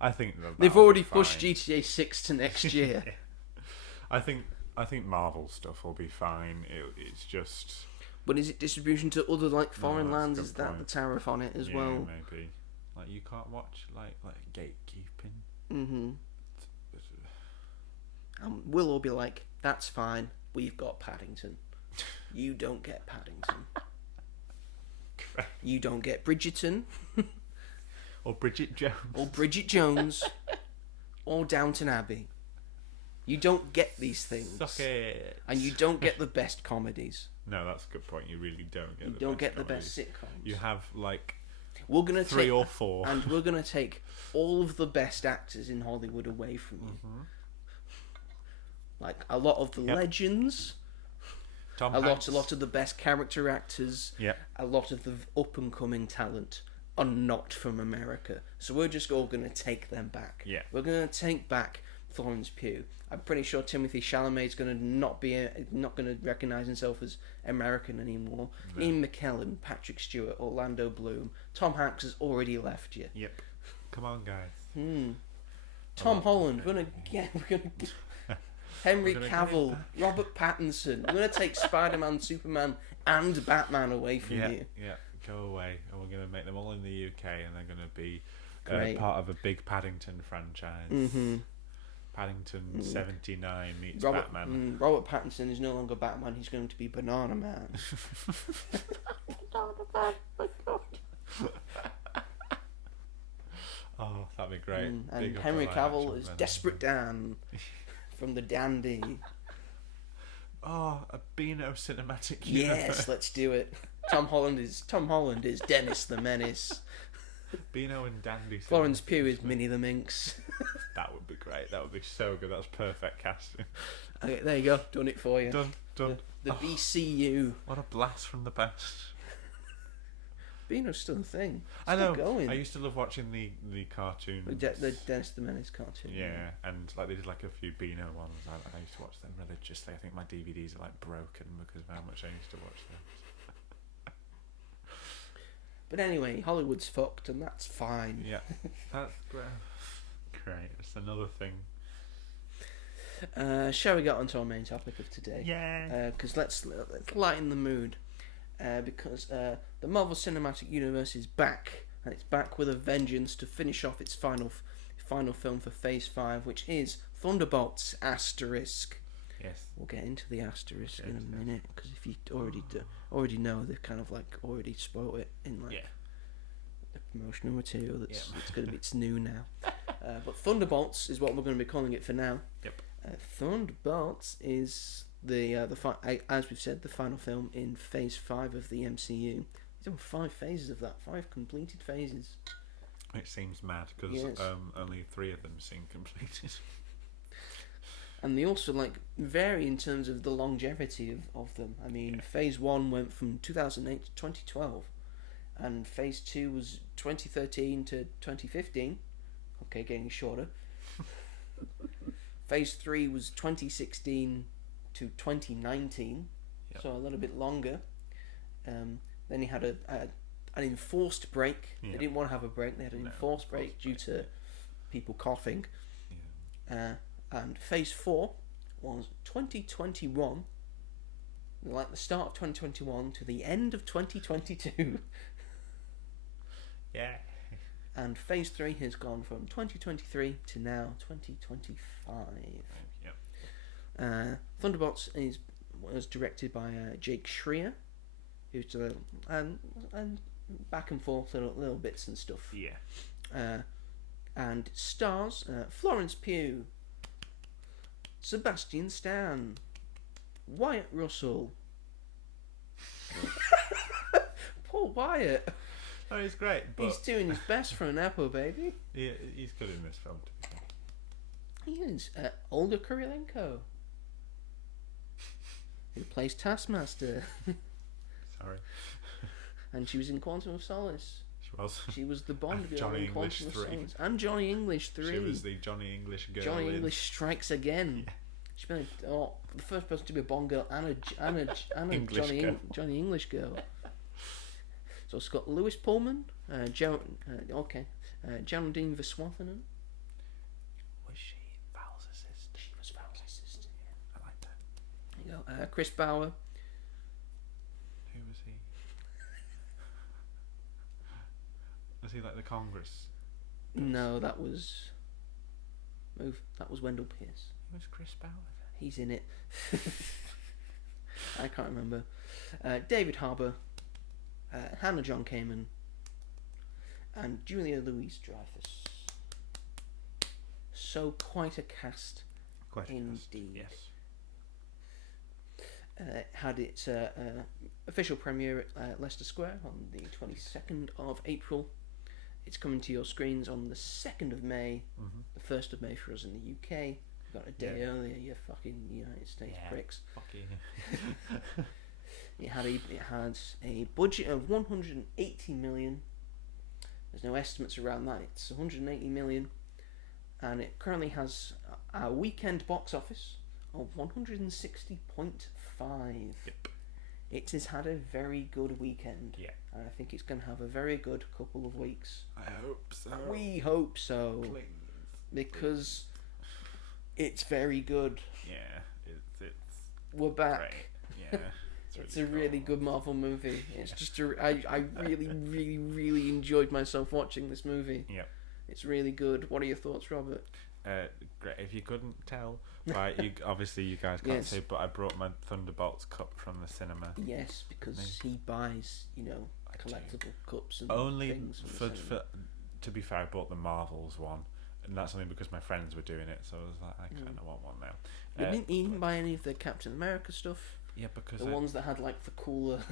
I think they've already pushed GTA 6 to next year. I think Marvel stuff will be fine. It's just. But is it distribution to other like foreign lands? Is that the tariff on it as well? Maybe. Like, you can't watch like gatekeeping. We'll all be like, that's fine. We've got Paddington. You don't get Paddington. You don't get Bridgerton. Or Bridget Jones. Or Bridget Jones. Or Downton Abbey. You don't get these things. Suck it. And you don't get the best comedies. No, that's a good point. You really don't get. The best sitcoms. You have like we're gonna three or four, and we're gonna take all of the best actors in Hollywood away from you. Like a lot of the legends. Tom a Hanks. lot of the best character actors. Yeah. A lot of the up and coming talent are not from America, so we're just all gonna take them back. Yeah. We're gonna take back Florence Pugh. I'm pretty sure Timothy Chalamet's gonna not gonna recognise himself as American anymore. No. Ian McKellen, Patrick Stewart, Orlando Bloom, Tom Hanks has already left you. Yep. Come on, guys. Tom Holland. We're gonna Henry Cavill, Robert Pattinson. We're gonna take Spider-Man, Superman, and Batman away from you. Yeah. Go away, and we're gonna make them all in the UK, and they're gonna be part of a big Paddington franchise. Paddington 79 meets Batman. Robert Pattinson is no longer Batman. He's going to be Banana Man. Banana Man, my God. Oh, that'd be great. And Henry Cavill is Desperate Dan from the Dandy. Oh, a Beano cinematic universe. Yes, let's do it. Tom Holland is Dennis the Menace. Beano and Dandy. Florence Pugh is Minnie the Minx. That would be great. That would be so good. That's perfect casting. Okay, there you go. Done it for you. Done. The BCU. What a blast from the past. Beano's still a thing. I know. Going. I used to love watching the cartoons. The Dennis the Menace cartoon. Yeah, and like they did like a few Beano ones. I used to watch them religiously. I think my DVDs are like broken because of how much I used to watch them. But anyway, Hollywood's fucked, and that's fine. Yeah, that's great. It's another thing. Shall we get on to our main topic of today? Yeah. Because let's lighten the mood. because the Marvel Cinematic Universe is back, and it's back with a vengeance to finish off its final film for Phase 5, which is Thunderbolts asterisk. Yes. We'll get into the asterisk in a minute, because if you already know, they've kind of like already spoiled it in like the promotional material. It's new now. But Thunderbolts is what we're going to be calling it for now. Yep. Thunderbolts is as we've said, the final film in Phase 5 of the MCU. There's done 5 phases of that, 5 completed phases. It seems mad because only 3 of them seem completed. And they also like vary in terms of the longevity of them. I mean, Phase 1 went from 2008 to 2012, and Phase 2 was 2013 to 2015. Okay, getting shorter. Phase 3 was 2016 to 2019, so a little bit longer. Then he had an enforced break. They didn't want to have a break. They had an enforced break due to people coughing. And Phase 4 was 2021, like the start of 2021 to the end of 2022. Yeah. And Phase 3 has gone from 2023 to now 2025. Yep. Thunderbolts was directed by Jake Schreier, who's and back and forth little bits and stuff. Yeah. And stars Florence Pugh, Sebastian Stan, Wyatt Russell. Poor Wyatt. Oh, he's great. But He's doing his best for an Apple baby. yeah, he's good in this film, to be fair. He is. Olga Kurilenko, who plays Taskmaster. Sorry. And she was in Quantum of Solace. She was. She was the Bond girl Johnny in English Quantum 3. of Solace. And Johnny English 3. She was the Johnny English girl. Johnny English Strikes Again. Yeah. She's been the first person to be a Bond girl and a English Johnny English girl. So it's got Lewis Pullman, Geraldine Viswanathan. Was she Val's assistant? She was Val's assistant. I like that. There you go. Chris Bauer. Who was he? Was he like the Congress? No, that was Wendell Pierce. Who was Chris Bauer then? He's in it. I can't remember. David Harbour, Hannah John Kamen, and Julia Louis-Dreyfus. So quite a cast. Quite a cast. Indeed. Yes. Had its official premiere at Leicester Square on the 22nd of April. It's coming to your screens on the 2nd of May, the 1st of May for us in the UK. We got a day earlier, you fucking United States pricks. Fuck you. It had a budget of 180 million. There's no estimates around that. It's 180 million, and it currently has a weekend box office of 160.5. Yep. It has had a very good weekend. Yeah. And I think it's going to have a very good couple of weeks. I hope so. We hope so. Please. Because it's very good. Yeah. It's We're back. great. Yeah. It's a really good Marvel movie. It's just I really, really, really enjoyed myself watching this movie. Yep. It's really good. What are your thoughts, Robert? Great. If you couldn't tell, right? Obviously you guys can't Yes. see, but I brought my Thunderbolts cup from the cinema. Yes, because he buys, collectible cups and Only things. from the cinema. to be fair, I bought the Marvels one, and that's only because my friends were doing it. So I was like, I kind of want one now. You didn't buy any of the Captain America stuff. Yeah, because The ones that had like the cooler.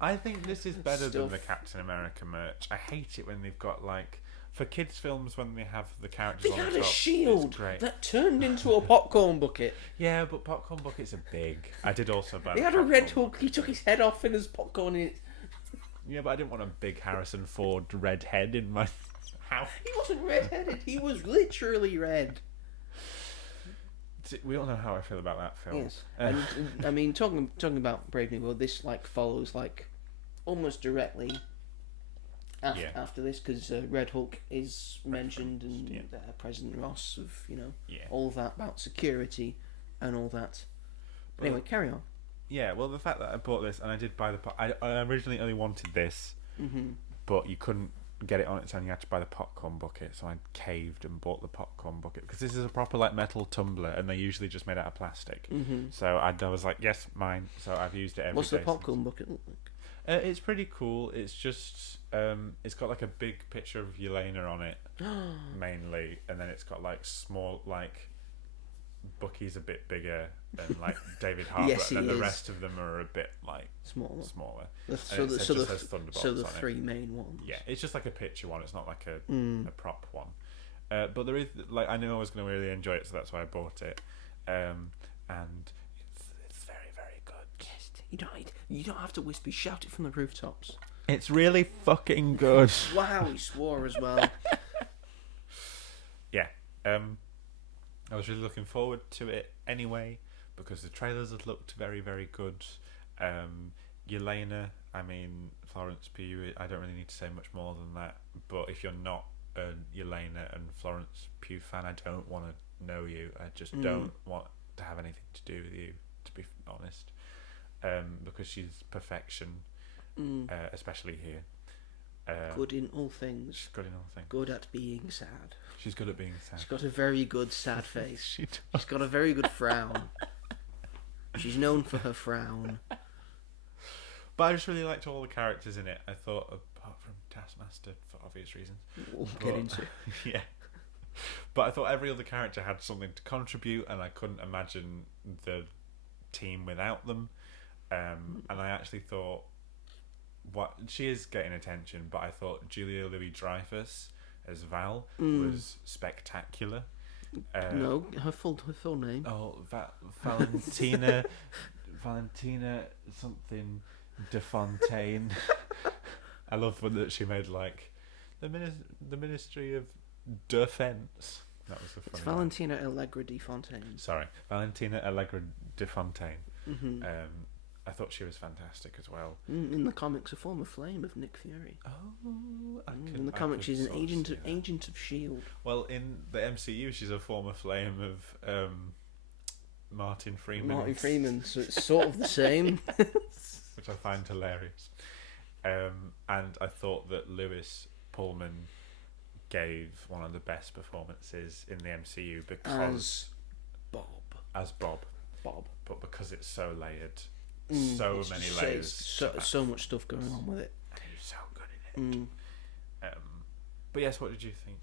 I think this is better than Stuff. the Captain America merch. I hate it when they've got like for kids films when they have the characters They on had the a top. shield It's great. that turned into a popcorn bucket. Yeah, but popcorn buckets are big. I did also buy. They the had a popcorn Red Hulk. bucket He took too. his head off and there's popcorn in it. Yeah, but I didn't want a big Harrison Ford red head in my house. He wasn't red-headed. He was literally red. We all know how I feel about that film. Yes, and I mean, talking about Brave New World, this like follows like almost directly after this because Red Hulk is mentioned and President Ross of all that about security and all that. But anyway, carry on. Yeah, well, the fact that I bought this and I did buy the I originally only wanted this, but you couldn't get it on its own. You had to buy the popcorn bucket, so I caved and bought the popcorn bucket because this is a proper like metal tumbler, and they're usually just made out of plastic. So I was like, yes, mine. So I've used it every day. What's the popcorn bucket look like? It's pretty cool. It's just it's got like a big picture of Yelena on it mainly, and then it's got like small like Bucky's a bit bigger than like David Harbour, Yes, he and then is. the rest of them are a bit like Smaller. So the Thunderbolts so the on it. three main ones. Yeah, it's just like a picture one. It's not like a prop one. But there is like I knew I was going to really enjoy it, so that's why I bought it. And it's very, very good. Yes, you don't have to whisper. Shout it from the rooftops. It's really fucking good. Wow, he swore as well. Yeah. I was really looking forward to it anyway because the trailers had looked very, very good. Yelena, I mean, Florence Pugh, I don't really need to say much more than that. But if you're not a Yelena and Florence Pugh fan, I don't want to know you. I just don't want to have anything to do with you, to be honest. Because she's perfection, especially here. Good in all things. She's good in all things. Good at being sad. She's good at being sad. She's got a very good sad face. She does. She's got a very good frown. She's known for her frown. But I just really liked all the characters in it. I thought, apart from Taskmaster, for obvious reasons. We'll get into it. Yeah. But I thought every other character had something to contribute, and I couldn't imagine the team without them. And I actually thought, she is getting attention, but I thought Julia Louis-Dreyfus as Val was spectacular. No, her full name. Oh, Valentina something de Fontaine. I love when that she made like the Ministry of Defense. That was the funny. It's Valentina Allegra de Fontaine. Sorry, Valentina Allegra de Fontaine. I thought she was fantastic as well. In the comics, a former flame of Nick Fury. Oh, in the comics, she's an agent of Shield. Well, in the MCU, she's a former flame of Martin Freeman. So it's sort of the same. Which I find hilarious. And I thought that Lewis Pullman gave one of the best performances in the MCU because as Bob, but because it's so layered. So many layers. So much stuff going on with it. And he's so good in it. But yes, what did you think?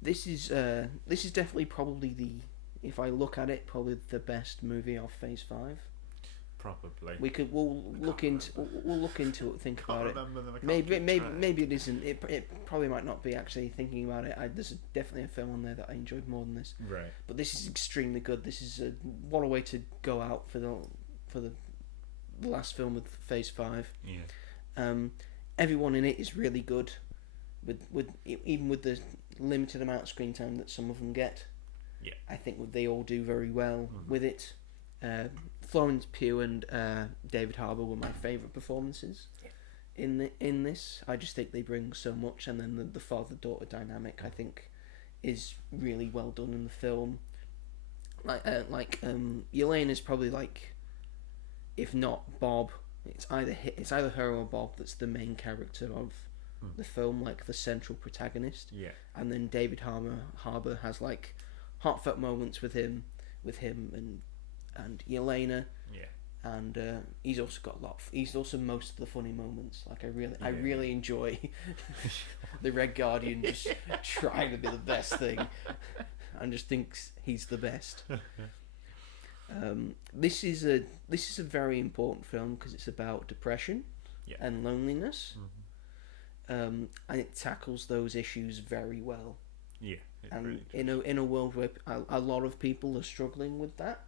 This is definitely probably if I look at it, probably the best movie of Phase 5. Probably. We'll look into it. Think about it. Maybe it isn't. It probably might not be actually thinking about it. There's definitely a film on there that I enjoyed more than this. Right. But this is extremely good. This is what a way to go out for the last film of Phase 5. Yeah. Everyone in it is really good, even with the limited amount of screen time that some of them get. Yeah. I think they all do very well with it. Florence Pugh and David Harbour were my favourite performances in this. I just think they bring so much, and then the father-daughter dynamic I think is really well done in the film. Yelena is probably like, if not Bob, it's either her or Bob that's the main character of the film, like the central protagonist. Yeah. And then David Harbour has like heartfelt moments with him and Yelena. Yeah. And he's also got he's also most of the funny moments. Like I really enjoy the Red Guardian just trying to be the best thing, and just thinks he's the best. This is a very important film because it's about depression and loneliness, and it tackles those issues very well. Yeah, and really in a world where a lot of people are struggling with that,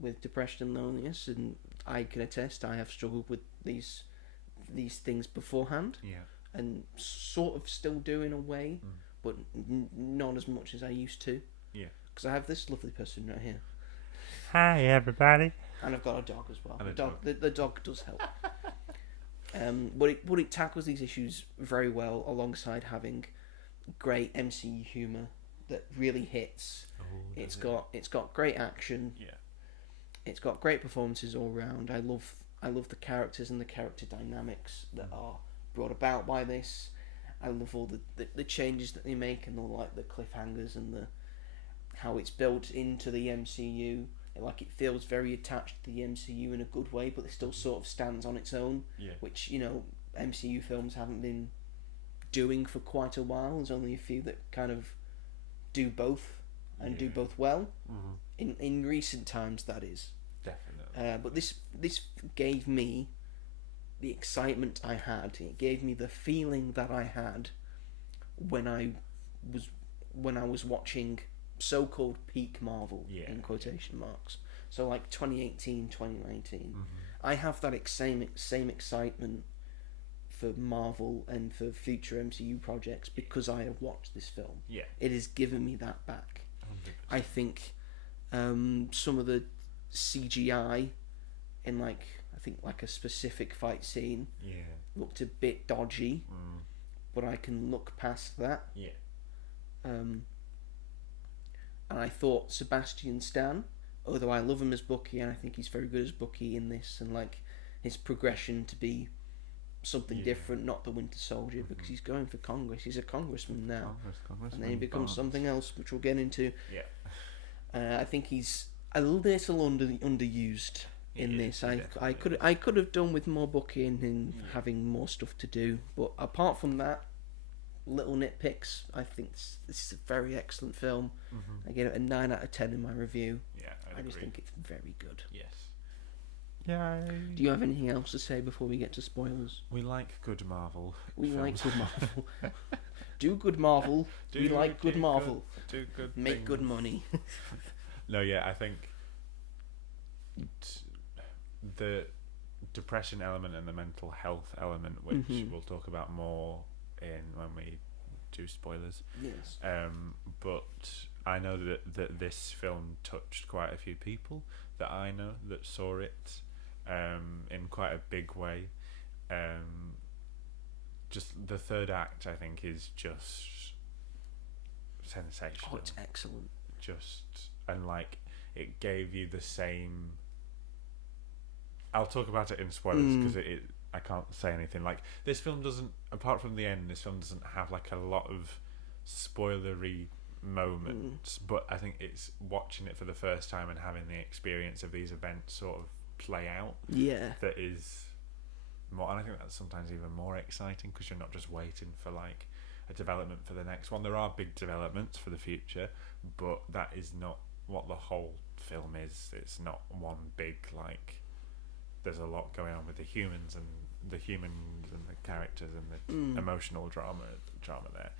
with depression and loneliness, and I can attest I have struggled with these things beforehand, and sort of still do in a way, but not as much as I used to. Yeah, because I have this lovely person right here. Hi everybody. And I've got a dog as well. And the dog does help. But it tackles these issues very well alongside having great MCU humour that really hits. It's got great action. Yeah. It's got great performances all round. I love the characters and the character dynamics that are brought about by this. I love all the changes that they make and all like the cliffhangers and the how it's built into the MCU. Like, it feels very attached to the MCU in a good way, but it still sort of stands on its own, which, you know, MCU films haven't been doing for quite a while. There's only a few that kind of do both and do both well. In recent times, that is. Definitely. But this gave me the excitement I had. It gave me the feeling that I had when I was watching so-called peak Marvel in quotation marks. So like 2018, 2019. I have that same excitement for Marvel and for future MCU projects because I have watched this film. Yeah. It has given me that back. 100%. I think some of the CGI in like a specific fight scene looked a bit dodgy, but I can look past that. And I thought Sebastian Stan, although I love him as Bucky and I think he's very good as Bucky in this, and like his progression to be something different, not the Winter Soldier, because he's going for Congress. He's a congressman now, and then he becomes something else, which we'll get into. I think he's a little underused in this. I could have done with more Bucky and having more stuff to do, but apart from that, little nitpicks, I think this is a very excellent film. I give it a 9 out of 10 in my review. I just think it's very good. Do you have anything else to say before we get to spoilers? We like good Marvel. Like good Marvel. Do good Marvel. We like good Marvel. Do good. Make things. good money. No, I think the depression element and the mental health element, which we'll talk about more when we do spoilers. Yes. But I know that this film touched quite a few people that I know that saw it in quite a big way. Just the third act, I think, is just sensational. Oh, it's excellent. And like, it gave you the same. I'll talk about it in spoilers because I can't say anything. Like, this film doesn't, apart from the end, this film doesn't have like a lot of spoilery moments. But I think it's watching it for the first time and having the experience of these events sort of play out. That is more, and I think that's sometimes even more exciting because you're not just waiting for like a development for the next one. There are big developments for the future, but that is not what the whole film is. It's not one big, like, there's a lot going on with the humans and the characters and the emotional drama there,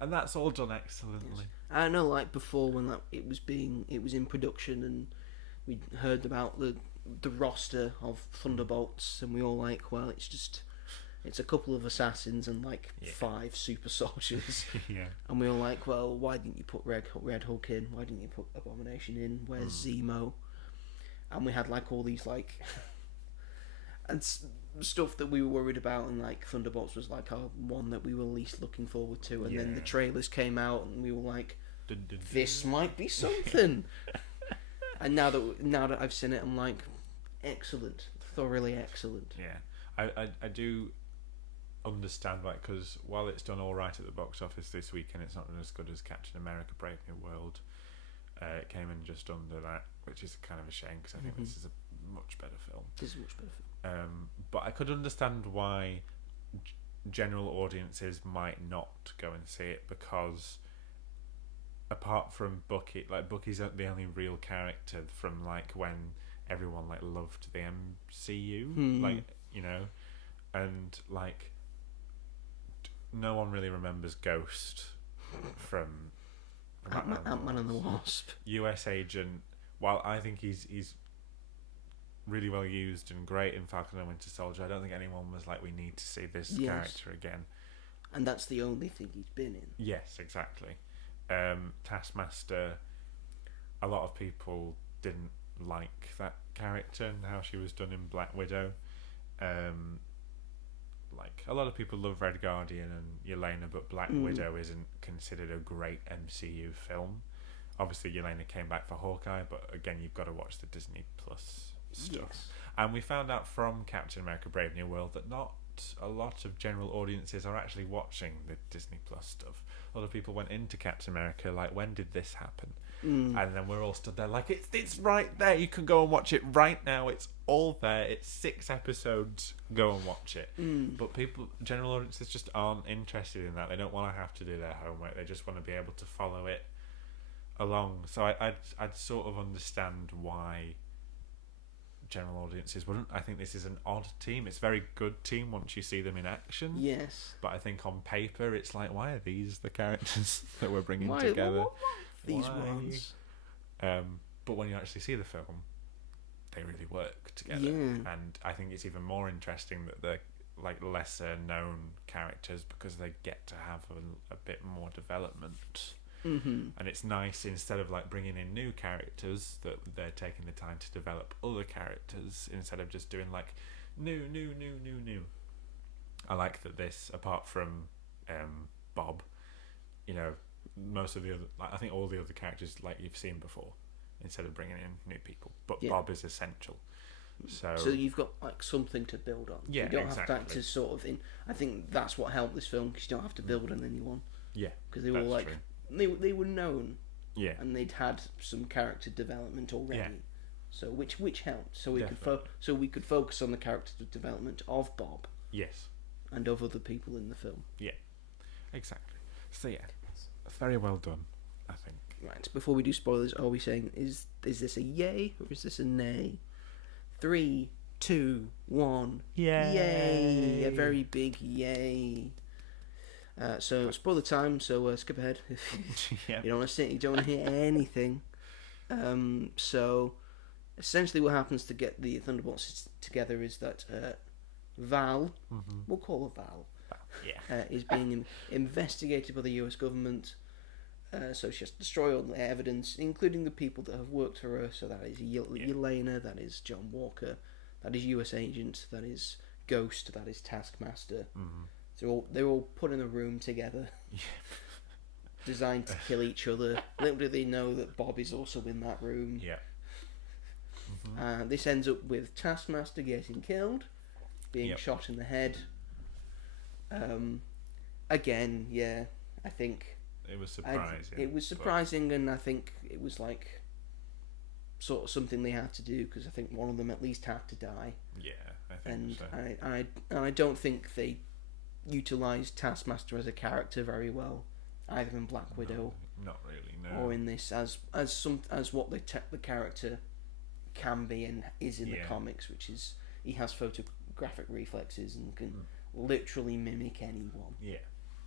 and that's all done excellently. I know, like before when it was in production and we heard about the roster of Thunderbolts, and we all like, well, it's a couple of assassins and like 5 super soldiers. And we were like, well, why didn't you put Red Hulk in? Why didn't you put Abomination in? Where's Zemo? And we had like all these like and stuff that we were worried about, and like Thunderbolts was like our one that we were least looking forward to, and then the trailers came out and we were like, this might be something. And now that I've seen it, I'm like, excellent, thoroughly excellent. I do understand, like, because while it's done all right at the box office this weekend, it's not been as good as Captain America: Brave New World. It came in just under that, which is kind of a shame because I think this is a much better film. This is a much better film. But I could understand why general audiences might not go and see it, because apart from Bucky, like, Bucky's the only real character from like when everyone like loved the MCU, like, you know, and like no one really remembers Ghost from Ant-Man and the Wasp. US Agent, while I think he's really well used and great in Falcon and Winter Soldier, I don't think anyone was like, we need to see this character again. And that's the only thing he's been in. Yes, exactly. Taskmaster, a lot of people didn't like that character and how she was done in Black Widow. Like, a lot of people love Red Guardian and Yelena, but Black Widow isn't considered a great MCU film obviously Yelena came back for Hawkeye, but again, you've got to watch the Disney Plus stuff. Yes. And we found out from Captain America: Brave New World that not a lot of general audiences are actually watching the Disney Plus stuff. A lot of people went into Captain America like, when did this happen? And then we're all stood there like, it's right there. You can go and watch it right now. It's all there. It's 6 episodes. Go and watch it. But general audiences just aren't interested in that. They don't want to have to do their homework. They just want to be able to follow it along. So I'd sort of understand why general audiences wouldn't. I think this is an odd team. It's a very good team once you see them in action. Yes. But I think on paper, it's like, why are these the characters that we're bringing together? These ones. But when you actually see the film, they really work together. Yeah. And I think it's even more interesting that they're like lesser known characters because they get to have a bit more development. And it's nice, instead of like bringing in new characters, that they're taking the time to develop other characters instead of just doing like new. I like that this, apart from Bob, you know, most of the other, like, I think all the other characters like you've seen before, instead of bringing in new people. But Bob is essential. So you've got like something to build on. Yeah, you don't exactly. have to sort of. I think that's what helped this film, because you don't have to build on anyone. Yeah, because they were like true. they were known. Yeah, and they'd had some character development already. Yeah. So which helped. So we could focus on the character development of Bob. Yes. And of other people in the film. Yeah. Exactly. So yeah, very well done, I think. Right. Before we do spoilers, are we saying is this a yay or is this a nay? 3, 2, 1. Yay! Yay! A very big yay. So spoiler time. So skip ahead. Yeah. You don't want to you don't want to hear anything. So essentially, what happens to get the Thunderbolts together is that Val, we'll call her Val, is being investigated by the US government. So she has to destroy all the evidence, including the people that have worked for her. So that is Yelena, that is John Walker, that is US Agent, that is Ghost, that is Taskmaster. So they're all put in a room together, designed to kill each other. Little do they know that Bob is also in that room. Yeah. This ends up with Taskmaster getting killed, being shot in the head. Again, yeah, I think it was surprising. It was surprising, and I think it was like sort of something they had to do, because I think one of them at least had to die. Yeah, I think so. And I don't think they utilised Taskmaster as a character very well, either in Black Widow, not really, no, or in this as what the character can be and is in the comics, which is he has photographic reflexes and can literally mimic anyone. Yeah,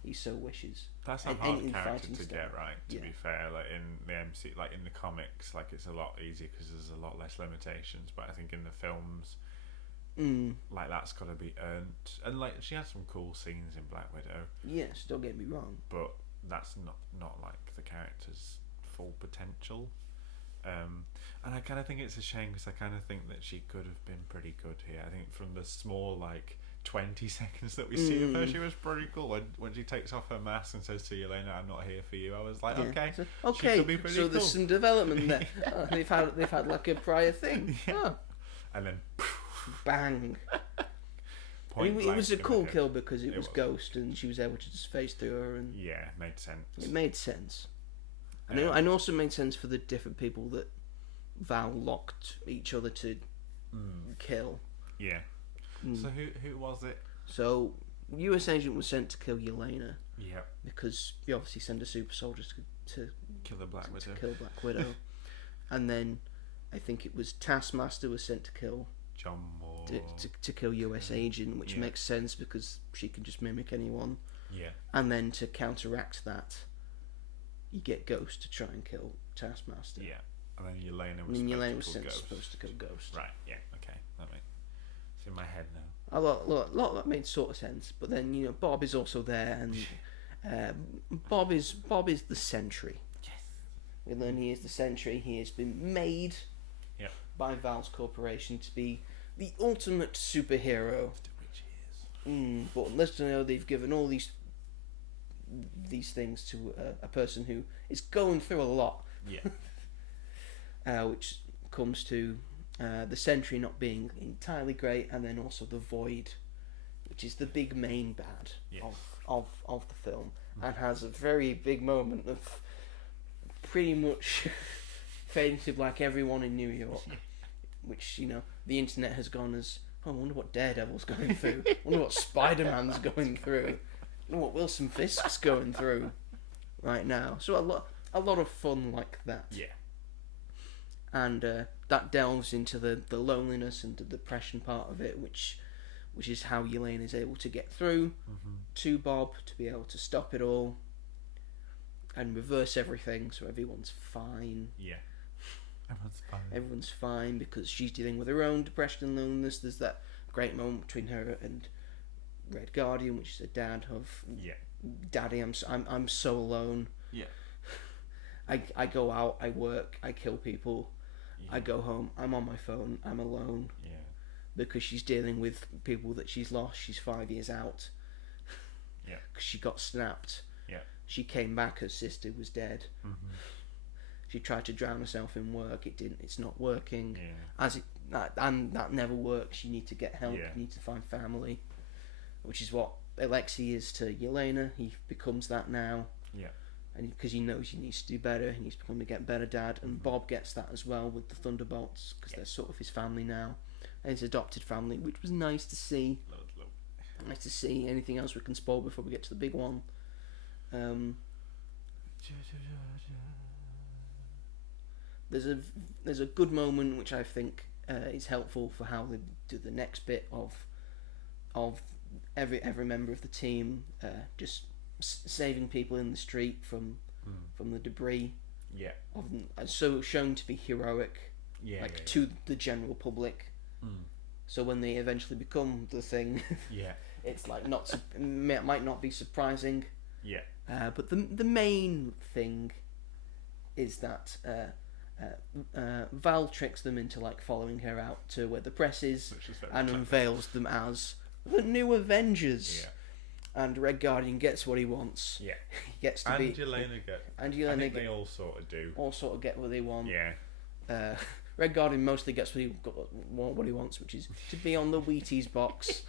he so wishes. That's a hard character to stuff. get right. To be fair, like in the MC, like in the comics, like it's a lot easier because there's a lot less limitations. But I think in the films, like that's got to be earned. And like she has some cool scenes in Black Widow. Yes, don't get me wrong. But that's not like the character's full potential. And I kind of think it's a shame, because I kind of think that she could have been pretty good here. I think from the small like 20 seconds that we see of her, she was pretty cool. When she takes off her mask and says to Yelena, "I'm not here for you," I was like, okay, she could be pretty so cool. There's some development there. They've had like a prior thing. And then bang. It was a cool kill because it was Ghost, and she was able to just phase through her, and made sense. It made sense, and also made sense for the different people that Val locked each other to kill. Yeah. So who was it? So US Agent was sent to kill Yelena. Yeah. Because you obviously send a super soldier to kill the Black Widow. To kill Black Widow, and then I think it was Taskmaster was sent to kill John Moore. To kill US Agent, which makes sense because she can just mimic anyone. Yeah. And then to counteract that, you get Ghost to try and kill Taskmaster. Yeah. And then Yelena was supposed to kill Ghost. Right. Yeah. Okay. That makes it's in my head now. A lot that made sort of sense, but then Bob is also there, and Bob is the Sentry. Yes. We learn he is the Sentry. He has been made by Val's corporation to be the ultimate superhero. Which he is. But let's know they've given all these things to a person who is going through a lot. Yeah. Which comes to the Sentry not being entirely great, and then also the Void, which is the big main bad of the film, and has a very big moment of pretty much fading to black everyone in New York, which, you know, the internet has gone as, oh, I wonder what Daredevil's going through, I wonder what Spider-Man's going through, I wonder what Wilson Fisk's going through right now. So a lot of fun like that. Yeah. And that delves into the loneliness and the depression part of it, which is how Yelena is able to get through to Bob, to be able to stop it all and reverse everything so everyone's fine. Yeah. Everyone's fine. Everyone's fine because she's dealing with her own depression and loneliness. There's that great moment between her and Red Guardian, which is a dad of, Daddy, I'm so alone. Yeah. I go out, I work, I kill people. Yeah. I go home, I'm on my phone, I'm alone. Yeah. Because she's dealing with people that she's lost. She's 5 years out. Yeah. Because she got snapped. Yeah. She came back, her sister was dead. She tried to drown herself in work, it didn't, it's not working. Yeah. And that never works. You need to get help, you need to find family. Which is what Alexei is to Yelena. He becomes that now. Yeah. And because he knows he needs to do better, he needs to become a get better dad, and Bob gets that as well with the Thunderbolts, because they're sort of his family now, and his adopted family, which was nice to see. Nice to see. Anything else we can spoil before we get to the big one? There's a good moment which I think is helpful for how they do the next bit of every member of the team just saving people in the street from the debris. Yeah. So shown to be heroic, to the general public. So when they eventually become the Thing, it's like might not be surprising. Yeah. But the main thing is that Val tricks them into like following her out to where the press is, and unveils them as the new Avengers. Yeah. And Red Guardian gets what he wants. Yeah. He gets to and be. Yelena get. And Yelena I think they all sort of do. All sort of get what they want. Yeah. Red Guardian mostly gets what he wants, which is to be on the Wheaties box.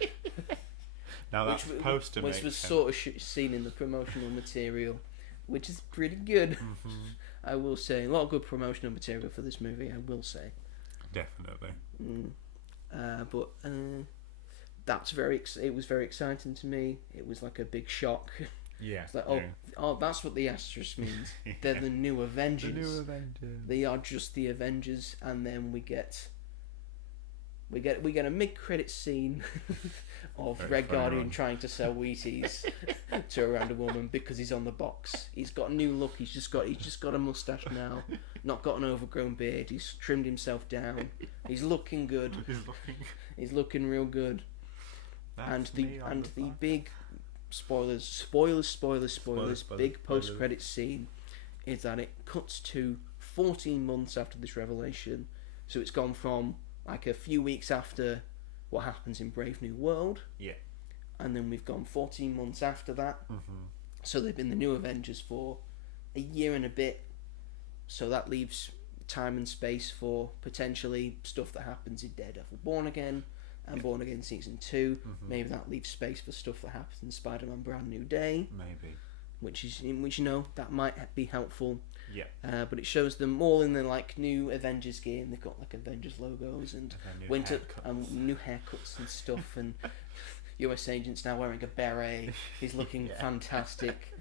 Now that's supposed to which was sort of seen in the promotional material, which is pretty good. I will say, a lot of good promotional material for this movie. I will say. Definitely. But that's it was very exciting to me. It was like a big shock. Yeah. It's like, oh, that's what the asterisk means. They're the new Avengers. The new Avengers. They are just the Avengers, and then we get a mid-credit scene of Red Guardian trying to sell Wheaties to a random woman because he's on the box. He's got a new look. He's just got a mustache now. Not got an overgrown beard. He's trimmed himself down. He's looking good. He's looking real good. And the big spoilers, big post-credit scene is that it cuts to 14 months after this revelation. So it's gone from like a few weeks after what happens in Brave New World. Yeah. And then we've gone 14 months after that. So they've been the new Avengers for a year and a bit. So that leaves time and space for potentially stuff that happens in Daredevil Born Again and Born Again Season 2. Maybe that leaves space for stuff that happens in Spider-Man Brand New Day. Maybe. Which that might be helpful. Yeah. But it shows them all in the like new Avengers gear, and they've got like Avengers logos and new haircuts and stuff, and US Agent's now wearing a beret. He's looking fantastic.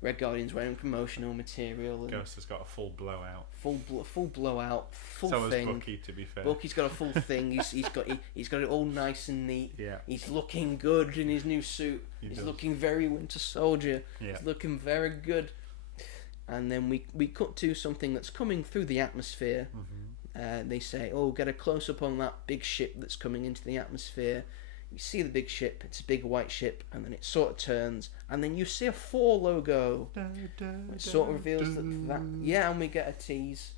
Red Guardian's wearing promotional material. And Ghost has got a full blowout. Full blowout. Full so thing. has Bucky, to be fair. Bucky's got a full thing. He's got it all nice and neat. Yeah. He's looking good in his new suit. He's looking very Winter Soldier. Yeah. He's looking very good. And then we cut to something that's coming through the atmosphere. They say, "Oh, get a close up on that big ship that's coming into the atmosphere." You see the big ship, it's a big white ship, and then it sort of turns, and then you see a 4 logo. It sort of reveals that yeah, and we get a tease,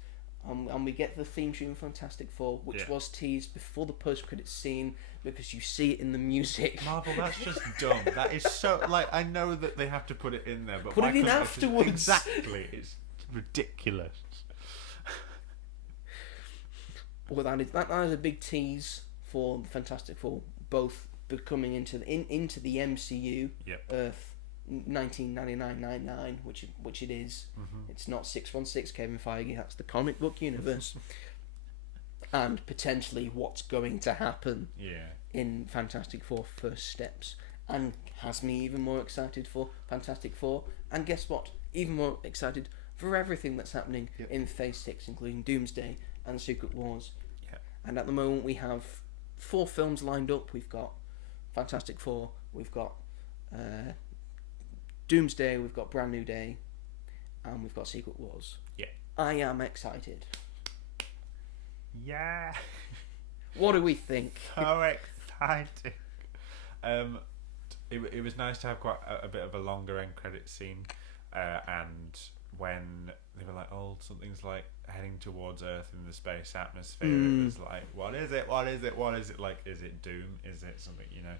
and we get the theme tune Fantastic Four, which was teased before the post-credits scene, because you see it in the music. Marvel, that's just dumb. That is so, like, I know that they have to put it in there, but put it in afterwards. Exactly. It's ridiculous. Well, that is a big tease for the Fantastic Four, both becoming into the MCU. Yep. Earth 1999-99, which it is. Mm-hmm. It's not 616 Kevin Feige. That's the comic book universe, and potentially what's going to happen. Yeah. In Fantastic Four First Steps, and has me even more excited for Fantastic Four. And guess what? Even more excited for everything that's happening in Phase 6, including Doomsday and Secret Wars. Yeah. And at the moment we have 4 films lined up. We've got Fantastic Four, we've got Doomsday, we've got Brand New Day, and we've got Secret Wars. Yeah. I am excited. Yeah. What do we think? So exciting. It was nice to have quite a bit of a longer end credit scene, and when they were like, "Oh, something's like heading towards Earth in the space atmosphere," it was like, "What is it? What is it? What is it? Like, is it Doom? Is it something? You know?"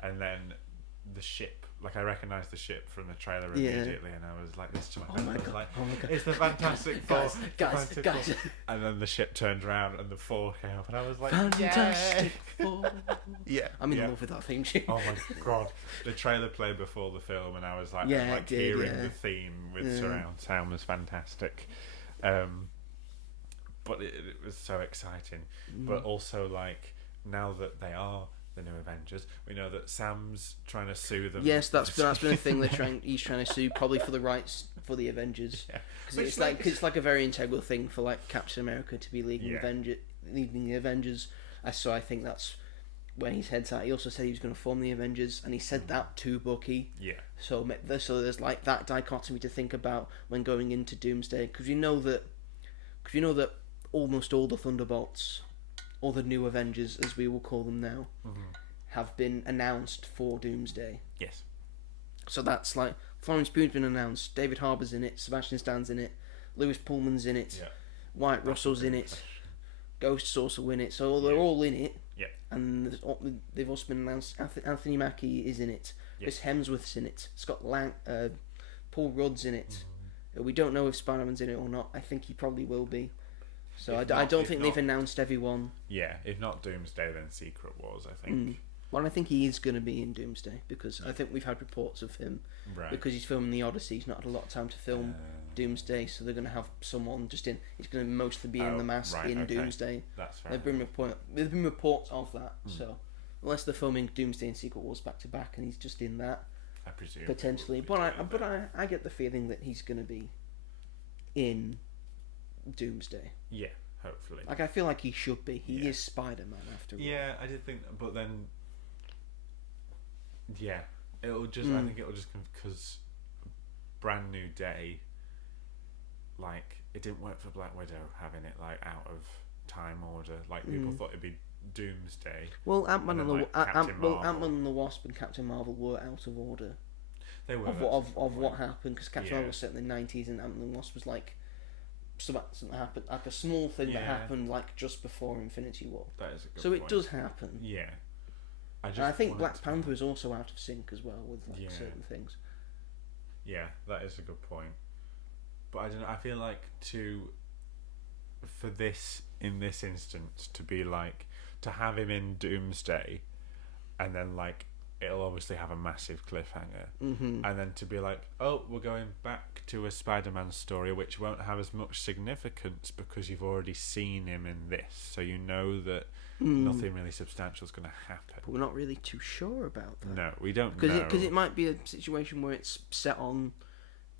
And then the ship, like I recognised the ship from the trailer immediately, and I was like, "This to my friend, I was like, it's the Fantastic Four, guys!" And then the ship turned around and the 4 came up, and I was like, Fantastic Four. Yeah, I'm in love with that theme tune. Oh my god, the trailer played before the film, and I was like, hearing the theme with surround sound was fantastic. But it was so exciting. But also, like, now that they are the new Avengers, we know that Sam's trying to sue them. Yes, that's been a thing. He's trying to sue probably for the rights for the Avengers. Because it's like a very integral thing for like Captain America to be leading the Avengers. So I think that's where his head's at. He also said he was going to form the Avengers, and he said that to Bucky. Yeah. So there's like that dichotomy to think about when going into Doomsday, because you know that almost all the Thunderbolts, or the new Avengers as we will call them now, have been announced for Doomsday. Yes. So that's like Florence Pugh's been announced, David Harbour's in it, Sebastian Stan's in it, Lewis Pullman's in it, Wyatt Russell's in it, Ghost's also in it. So they're all in it. Yeah. And they've also been announced. Anthony Mackie is in it. Chris Hemsworth's in it. Scott Lang, Paul Rudd's in it. We don't know if Spider-Man's in it or not. I think he probably will be. So I don't think they've announced everyone. Yeah, if not Doomsday, then Secret Wars, I think. Well, I think he is going to be in Doomsday, because I think we've had reports of him. Right. Because he's filming the Odyssey, he's not had a lot of time to film Doomsday, so they're going to have someone just in. He's going to mostly be in the mask in Doomsday. That's fair. There've been reports of that. So unless they're filming Doomsday and Secret Wars back to back, and he's just in that, I presume potentially. But I get the feeling that he's going to be in Doomsday. Yeah, hopefully. Like, I feel like he should be. He is Spider-Man after all. Yeah, I did think, but then, yeah, it'll just. I think it'll just because Brand New Day. Like, it didn't work for Black Widow having it like out of time order. Like, people thought it'd be Doomsday. Well, Ant-Man and the Wasp and Captain Marvel were out of order. They were of what happened, because Captain Marvel was set in the 90s, and Ant-Man and the Wasp was like something happened, like a small thing that happened like just before Infinity War. That is a good so point. It does happen. Yeah. And I think Black Panther is also out of sync as well with like certain things. Yeah, that is a good point. But I don't know, I feel like for this, in this instance, to be like, to have him in Doomsday, and then like, it'll obviously have a massive cliffhanger, and then to be like, oh, we're going back to a Spider-Man story which won't have as much significance because you've already seen him in this, so you know that nothing really substantial is going to happen. But we're not really too sure about that. No, we don't know. Because it might be a situation where it's set on,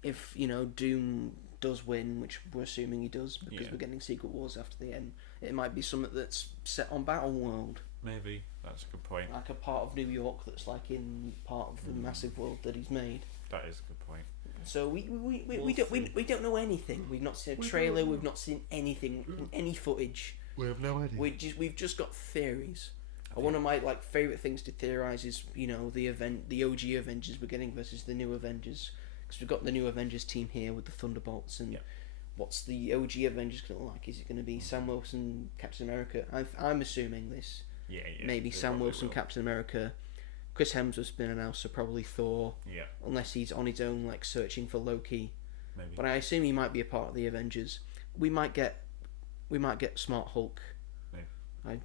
if, Doom does win, which we're assuming he does, because we're getting Secret Wars after the end, it might be something that's set on Battleworld. Maybe. That's a good point. Like a part of New York that's like in part of the massive world that he's made. That is a good point. So we don't know anything. We've not seen a trailer. We've not seen anything, any footage. We have no idea. We've just got theories. One of my favorite things to theorize is the OG Avengers we're getting versus the new Avengers, because we've got the new Avengers team here with the Thunderbolts, and what's the OG Avengers going to look like? Is it going to be Sam Wilson, Captain America? I'm assuming this. Yeah. Maybe Sam Wilson, Captain America. Chris Hemsworth's been announced, so probably Thor. Yeah. Unless he's on his own, like searching for Loki. maybe. But I assume he might be a part of the Avengers. We might get Smart Hulk. Maybe.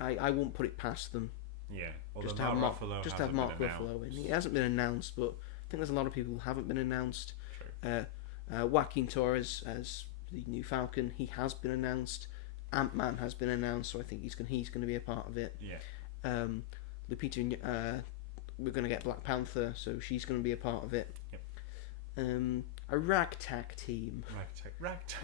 I won't put it past them. Yeah. Just to have Mark Ruffalo in. He hasn't been announced, but I think there's a lot of people who haven't been announced. True. Joaquin Torres as the new Falcon, he has been announced. Ant-Man has been announced, so I think he's going to be a part of it. Yeah. Lupita, we're going to get Black Panther, so she's going to be a part of it. Yep. A ragtag team.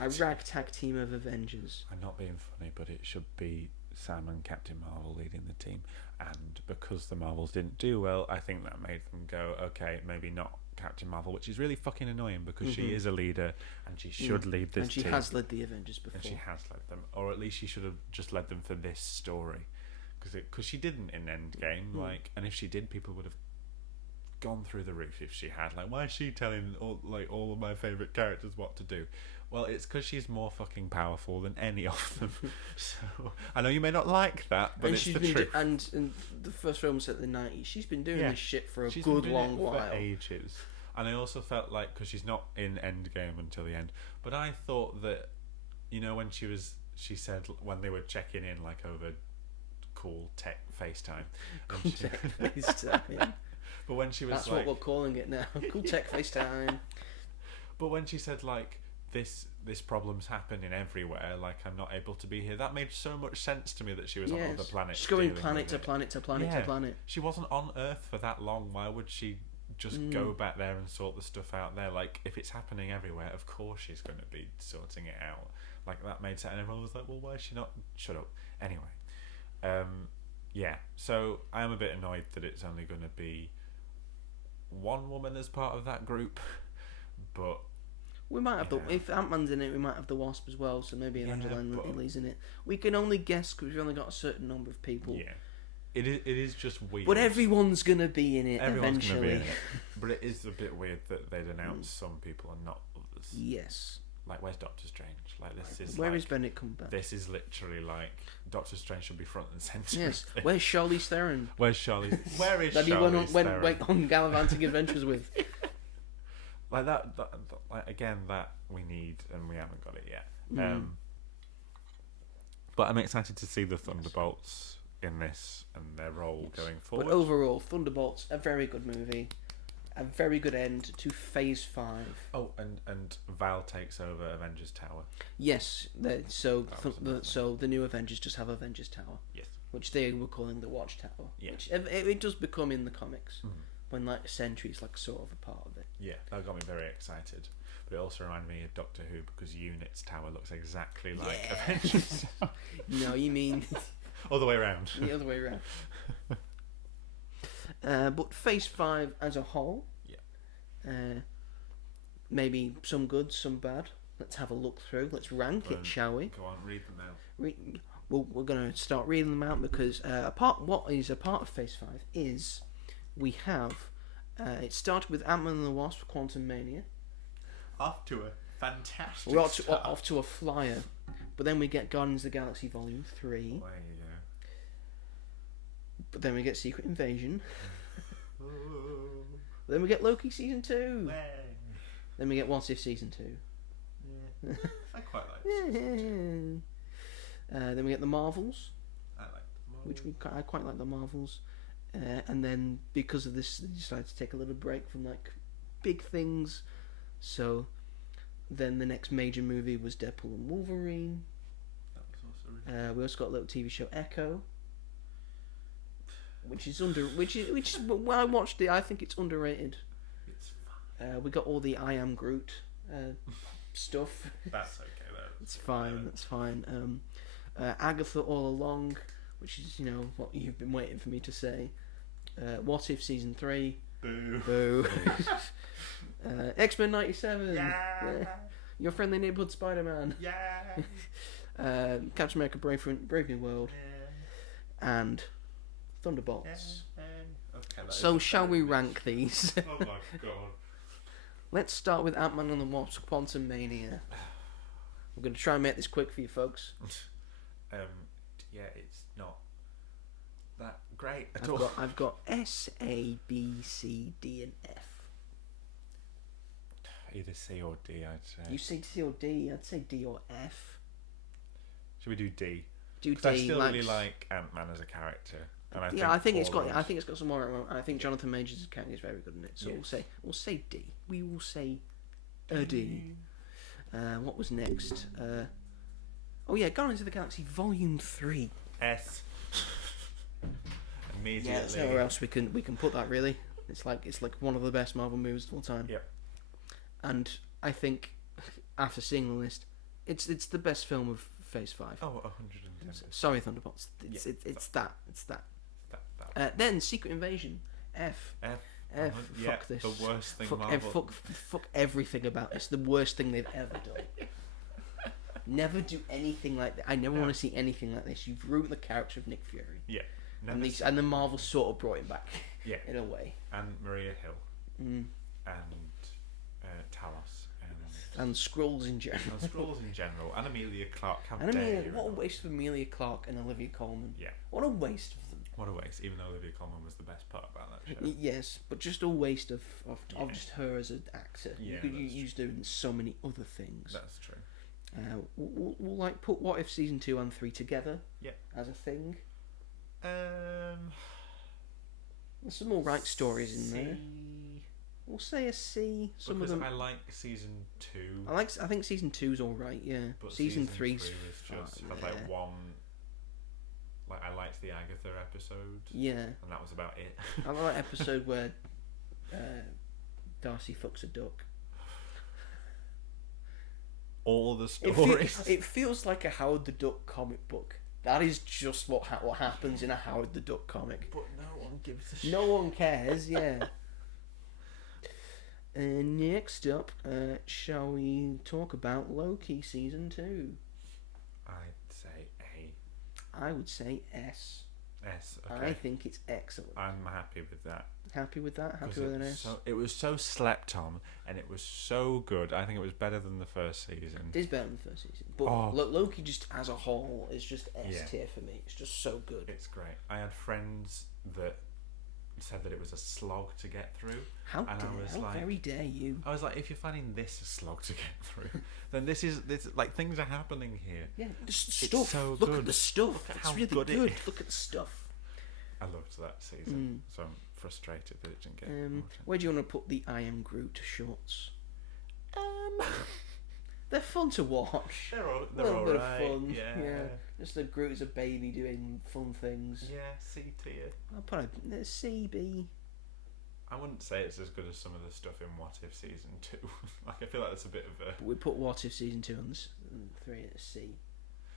A ragtag team of Avengers. I'm not being funny, but it should be Sam and Captain Marvel leading the team. And because the Marvels didn't do well, I think that made them go, okay, maybe not Captain Marvel, which is really fucking annoying because she is a leader and she should lead this team. And she has led the Avengers before. And she has led them. Or at least she should have just led them for this story. Because she didn't in Endgame. And if she did, people would have gone through the roof if she had. Like, why is she telling all of my favourite characters what to do? Well, it's because she's more fucking powerful than any of them. So I know you may not like that, but it's the truth. And the first film was set in the 90s. She's been doing this shit for a She's good been long doing it while. for ages. And I also felt like, because she's not in Endgame until the end, but I thought that, when she said when they were checking in over cool tech FaceTime. Cool tech FaceTime. But when she was That's what we're calling it now. Cool tech FaceTime. But when she said this problem's happening everywhere, I'm not able to be here, that made so much sense to me that she was on other planets. She's going planet to planet to planet to planet. She wasn't on Earth for that long. Why would she just go back there and sort the stuff out there? If it's happening everywhere, of course she's going to be sorting it out. That made sense. And everyone was like, well, why is she not? Shut up. Anyway. So I am a bit annoyed that it's only going to be one woman as part of that group, but we might have if Ant-Man's in it, we might have the Wasp as well, so maybe Evangeline Lilly's in it. We can only guess because we've only got a certain number of people. Yeah, it is just weird. But everyone's going to be in it eventually. Be in it. But it is a bit weird that they'd announce some people and not others. Yes. Where's Doctor Strange? Where is Benedict Cumberbatch? This is literally Doctor Strange should be front and centre. Yes. Where's Charlize Theron? Where is Charlize that he went on gallivanting adventures with. That we need, and we haven't got it yet. But I'm excited to see the Thunderbolts in this and their role going forward. But overall, Thunderbolts, a very good movie. A very good end to Phase 5. Oh, and Val takes over Avengers Tower. Yes, so the new Avengers just have Avengers Tower. Yes. Which they were calling the Watchtower. Yeah. Which it does become in the comics. When Sentry's sort of a part of it. Yeah, that got me very excited. But it also reminded me of Doctor Who because Unit's tower looks exactly like Avengers. No, you mean... Other way around. The other way around. But Phase 5 as a whole, maybe some good, some bad. Let's have a look through. Let's rank it, shall we? Go on, read them out. We're going to start reading them out because what is a part of Phase 5 is we have... it started with Ant-Man and the Wasp, Quantum Mania. Off to a fantastic We're start. off to a flyer. But then we get Guardians of the Galaxy Volume 3. There you go. But then we get Secret Invasion. Then we get Loki Season 2. Then we get What If Season 2. Yeah. I quite like Season 2. Then we get the Marvels. I like the Marvels. I quite like the Marvels. And then because of this, they decided to take a little break from big things. So then the next major movie was Deadpool and Wolverine. That was also really we also got a little TV show Echo, which I watched it. I think it's underrated. It's fun. We got all the I Am Groot stuff. That's okay though. It's fine. That's fine. Agatha All Along, which is what you've been waiting for me to say. What If Season 3. Boo. X-Men 97. Yeah. Your Friendly Neighborhood Spider-Man. Yeah. Captain America Brave New World. Yeah. And Thunderbolts. Okay, So shall we rank these? Oh my god. Let's start with Ant-Man and the Wasp: Quantum Mania. I'm going to try and make this quick for you folks. Yeah, it's not that great at all. I've got S, A, B, C, D, and F. either C or D, I'd say. You say C or D? I'd say D or F. Should we do D? Do D. I still really like Ant-Man as a character. And I think it's got some more. I think Jonathan Majors' character is very good in it. So we'll say D. We will say a D. What was next? Guardians of the Galaxy Volume 3. S. Immediately. Yeah, there's nowhere else we can put that really. It's like one of the best Marvel movies of all time. Yep. And I think after seeing the list, it's the best film of Phase 5. Oh, 110%. Sorry, Thunderbolts. It's that. Then Secret Invasion. F. Fuck this. The worst thing Marvel. Fuck everything about this. The worst thing they've ever done. Never do anything like that. I never want to see anything like this. You've ruined the character of Nick Fury. Yeah. And then Marvel sort of brought him back. Yeah. In a way. And Maria Hill. Mm. And Talos. And Skrulls in general. And Amelia Clarke. What a waste of Amelia Clarke and Olivia Colman. Yeah. What a waste of them. What a waste. Even though Olivia Colman was the best part about that show. Yes, but just a waste of just her as an actor. Yeah, you could use her in so many other things. That's true. We'll like put What If season 2 and 3 together. Yeah. As a thing. There's some more right stories in there. We'll say a C. Some because of them. I like season 2. I think season 2's all right. Yeah. But season 3's just had like one. Like I liked the Agatha episode. Yeah. And that was about it. I like that episode where Darcy fucks a duck. All the stories. It feels like a Howard the Duck comic book. That is just what happens in a Howard the Duck comic. But no one gives a shit. No one cares, yeah. Next up, shall we talk about Loki season 2? I'd say A. I would say S. S, okay. I think it's excellent. I'm happy with that. Happy with that? Happy with an S? It was so slept on, and it was so good. I think it was better than the first season. It is better than the first season. But Loki just as a whole is just S tier for me. It's just so good. It's great. I had friends that said that it was a slog to get through. How very dare you? I was like, if you're finding this a slog to get through, then this like things are happening here. Yeah, the stuff. So Look good. at the stuff. It's really good. Look at the stuff. I loved that season. So I'm frustrated that it didn't get more. Where do you want to put the I Am Groot shorts? They're fun to watch. They're all a little bit of fun. Yeah. Just the Groot as a baby doing fun things. Yeah, C tier. I'll put a C, B. I wouldn't say it's as good as some of the stuff in What If season 2. Like I feel like that's a bit of a. But we put What If season 2 and 3 at a C.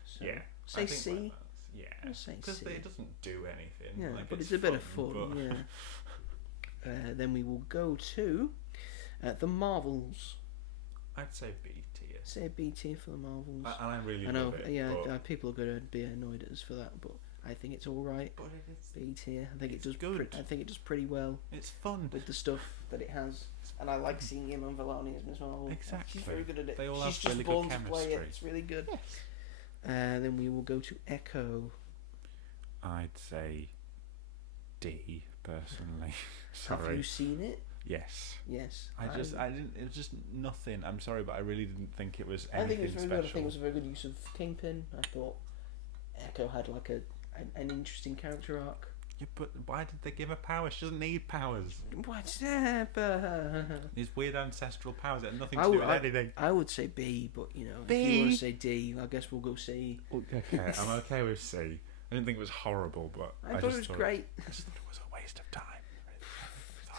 So yeah. Say C. Yeah. I'll say because C. it doesn't do anything. Yeah, like, but it's a bit of fun. Yeah. Then we will go to the Marvels. I'd say B tier. Say B tier for the Marvels. And I really know. love it. Yeah, people are going to be annoyed at us for that, but I think it's all right. But it is B tier. I think it does good. I think it does pretty well. It's fun with the stuff that it has, and I like seeing him and Vellani as Miss Marvel. Exactly. She's very good at it. They all She's have just really born good to play chemistry. it. It's really good. Yes. Then we will go to Echo. I'd say D personally. Sorry. Have you seen it? Yes. Yes. I didn't. It was just nothing. I'm sorry, but I really didn't think it was anything I think it was very special. good. I think it was a very good use of Kingpin. I thought Echo had like an interesting character arc. Yeah, but why did they give her powers? She doesn't need powers. What's These weird ancestral powers that had nothing to do with anything. I would say B, but if you want to say D, I guess we'll go C. Okay, I'm okay with C. I didn't think it was horrible, but I thought it was great. I just thought it was a waste of time.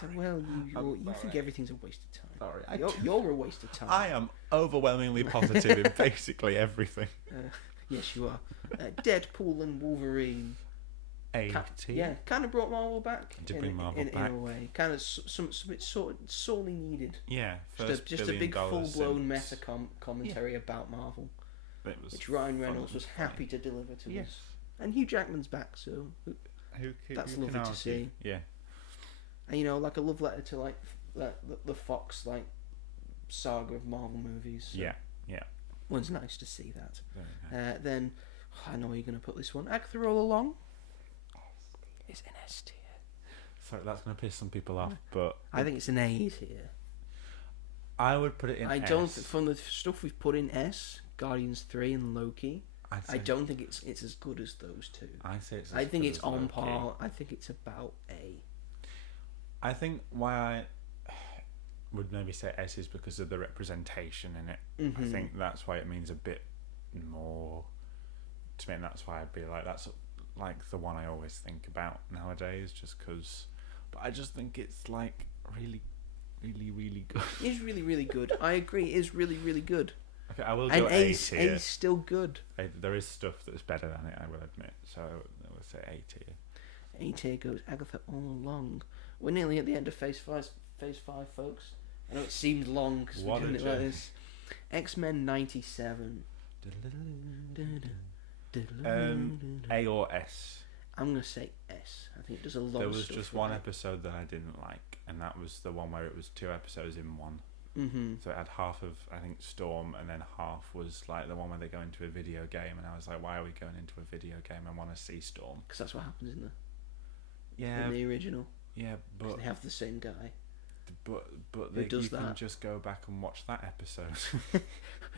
Sorry. Well, you think everything's a waste of time. Sorry, you're a waste of time. I am overwhelmingly positive in basically everything. Yes, you are. Deadpool and Wolverine. A tier. Yeah, kind of brought Marvel back. Bring Marvel back in a way. Kind of something sorely needed. Yeah, just a big full-blown meta commentary about Marvel, which Ryan Reynolds was happy to deliver to us. And Hugh Jackman's back, so that's lovely to see. Yeah. And like a love letter to like the Fox saga of Marvel movies. So yeah. It's nice to see that. Very nice. Then I know you're going to put this one. Agatha All Along. It's an S tier. Sorry, that's going to piss some people off, but I think it's an A tier. I would put it in I S. don't from the stuff we've put in S, Guardians 3 and Loki. I don't think it's as good as those two. I think it's on Loki. par. I think it's about A. I think why I would maybe say S is because of the representation in it. Mm-hmm. I think that's why it means a bit more to me, and that's why I'd be like, that's like the one I always think about nowadays, just because. But I just think it's like really, really, really good. It's really, really good. I agree. It is really, really good. Okay, I will And go A tier. A's still good. There is stuff that's better than it, I will admit. So I would say A tier. A tier goes Agatha all along. We're nearly at the end of Phase 5, folks. I know it seemed long because we're doing it like this. X-Men 97. A or S? I'm going to say S. I think it does a lot There of was stuff just right. one episode that I didn't like, and that was the one where it was 2 episodes in one. Mm-hmm. So it had half of, I think, Storm, and then half was like the one where they go into a video game, and I was like, why are we going into a video game? I want to see Storm. Because that's what happens in Yeah, the original. yeah, 'Cause but they have the same guy. but Who does you can that? just go back and watch that episode.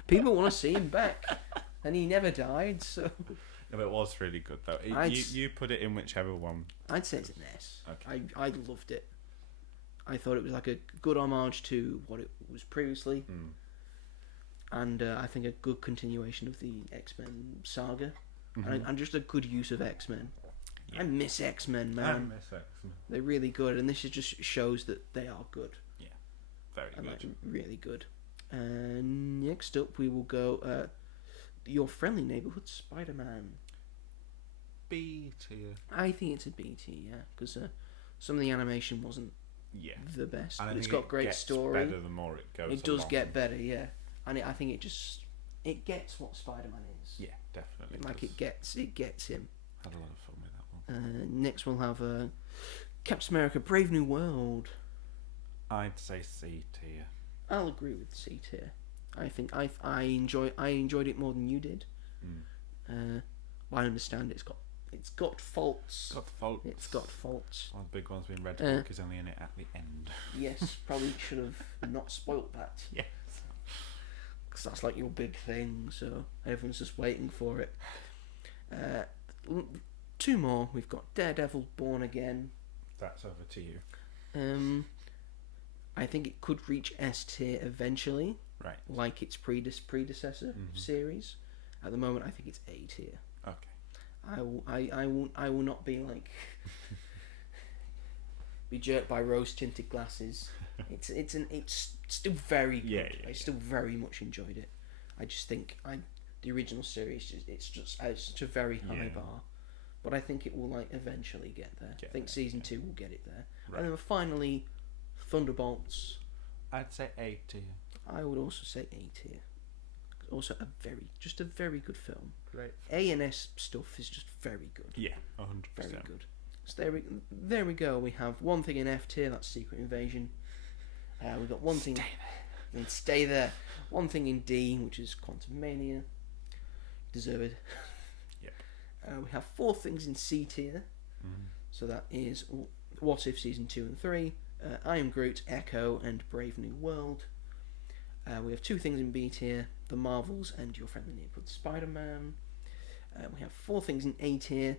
People want to see him back. And he never died, so... No, but it was really good though. You put it in whichever one. I'd say it's an S. Okay. I loved it. I thought it was like a good homage to what it was previously, and I think a good continuation of the X-Men saga, and just a good use of X-Men. Yeah. I miss X-Men, man. I miss X-Men. They're really good, and this just shows that they are good. Yeah, very And good. like, really good. And next up, we will go your friendly neighborhood Spider-Man. B tier. I think it's a B tier, yeah, because some of the animation wasn't Yeah. the best, And I but it's think got great gets story. better the more it goes. It does along. get better, yeah, and I think it gets what Spider-Man is. Yeah, definitely. Like does. it gets him. Had a lot of fun with that one. Next we'll have Captain America: Brave New World. I'd say C tier. I'll agree with C tier. I think I enjoyed it more than you did. I understand it's got faults. Got faults. It's got faults. One of the big ones being Red Hulk is only in it at the end. Yes, probably should have not spoilt that. Yes. Because that's like your big thing, so everyone's just waiting for it. 2 more. We've got Daredevil: Born Again. That's over to you. I think it could reach S tier eventually, Right. like its predecessor series. At the moment, I think it's A tier. Okay. I will not be like be jerked by rose tinted glasses. It's still very good. Yeah, I still very much enjoyed it. I just think the original series it's just a very high bar, but I think it will like eventually get there. I think season 2 will get it there. Right. And then finally, Thunderbolts. I'd say A tier. I would also say A tier. Also a very good film. Great. A and S stuff is just very good. Yeah, 100%. Very good. So there we go. We have one thing in F tier, that's Secret Invasion. We've got one thing. Stay there. One thing in D, which is Quantum Mania. Deserved. Yep. We have 4 things in C tier. So that is What If Season 2 and 3, I Am Groot, Echo, and Brave New World. We have 2 things in B tier, The Marvels and Your Friendly Neighborhood Spider-Man. We have 4 things in A tier,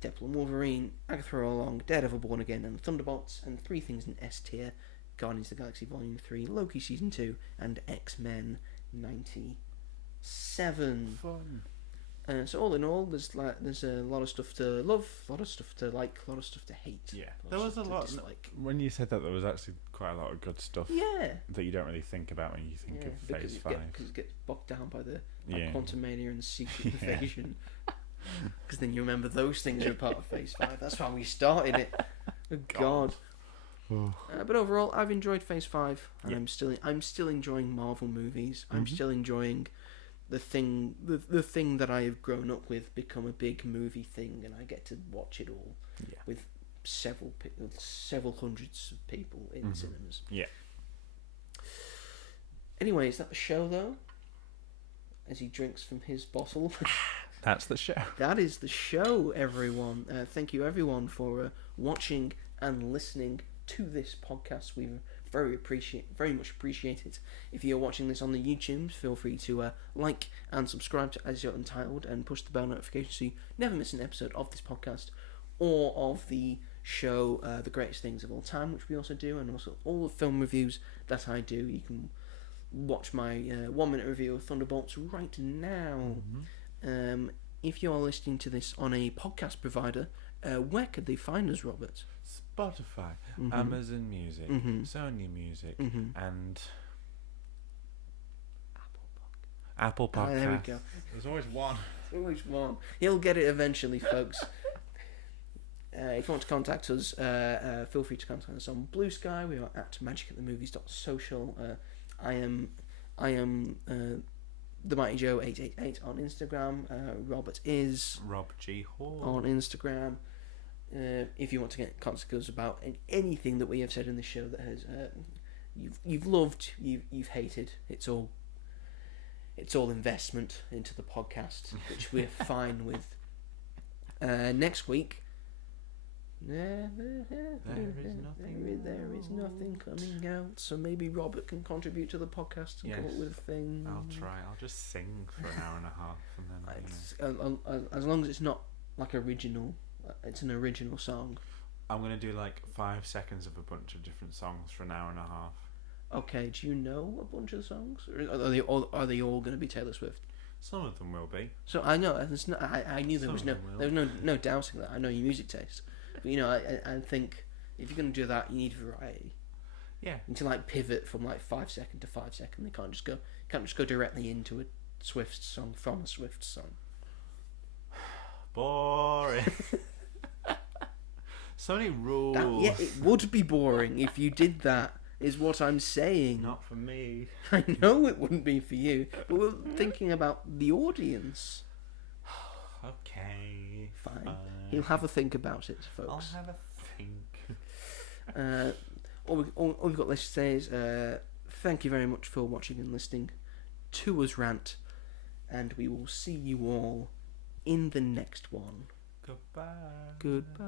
Deadpool and Wolverine, Agatha All Along, Daredevil Born Again, and Thunderbolts. And 3 things in S tier, Guardians of the Galaxy Volume 3, Loki Season 2, and X-Men 97. Fun. So all in all, there's a lot of stuff to love, a lot of stuff to like, a lot of stuff to hate. Yeah, lot there of was a stuff to lot. dislike. When you said that, there was actually quite a lot of good stuff. Yeah. That you don't really think about when you think of Phase 5. Because it gets bogged down by the Yeah. Quantum Mania and Secret Invasion. Because then you remember those things are part of Phase 5. That's why we started it. Oh, God. But overall, I've enjoyed Phase 5, and I'm still enjoying Marvel movies. I'm still enjoying the thing that I have grown up with become a big movie thing, and I get to watch it all with several hundreds of people in cinemas. Yeah. Anyway, is that the show though? As he drinks from his bottle. That's the show. That is the show, everyone. Thank you, everyone, for watching and listening to this podcast. We very much appreciate it. If you're watching this on the YouTube, feel free to like and subscribe to As You're Untitled and push the bell notification so you never miss an episode of this podcast or of the show The Greatest Things of All Time, which we also do, and also all the film reviews that I do. You can watch my 1 minute review of Thunderbolts right now. If you're listening to this on a podcast provider, where could they find us, Robert? Spotify, Amazon Music, Sony Music, and Apple Podcasts. There we go. There's always one. Always one. He'll get it eventually, folks. If you want to contact us, feel free to contact us on Blue Sky. We are at magicatthemovies.social. I am the Mighty Joe 888 on Instagram. Robert is robghall on Instagram. If you want to get in contact with us about anything that we have said in the show that has you've loved, you've hated, it's all investment into the podcast, which we're fine with. Next week, there is nothing coming out, so maybe Robert can contribute to the podcast and come up with a thing. I'll try. I'll just sing for an hour and a half, and then as long as it's not like original. It's an original song. I'm going to do like 5 seconds of a bunch of different songs for an hour and a half. Okay, do you know a bunch of songs? Or are they all going to be Taylor Swift? Some of them will be. So I know, it's not, I knew there was no doubting that. I know your music taste. But I think if you're going to do that, you need variety. Yeah. And to like pivot from like 5 second to 5 second, they can't just go directly into a Swift song from a Swift song. Boring. So many rules. It would be boring if you did that, is what I'm saying. Not for me. I know it wouldn't be for you, but we're thinking about the audience. Okay. Fine. He'll have a think about it, folks. I'll have a think. All we've got left to say is thank you very much for watching and listening to us rant, and we will see you all in the next one. Goodbye. Goodbye.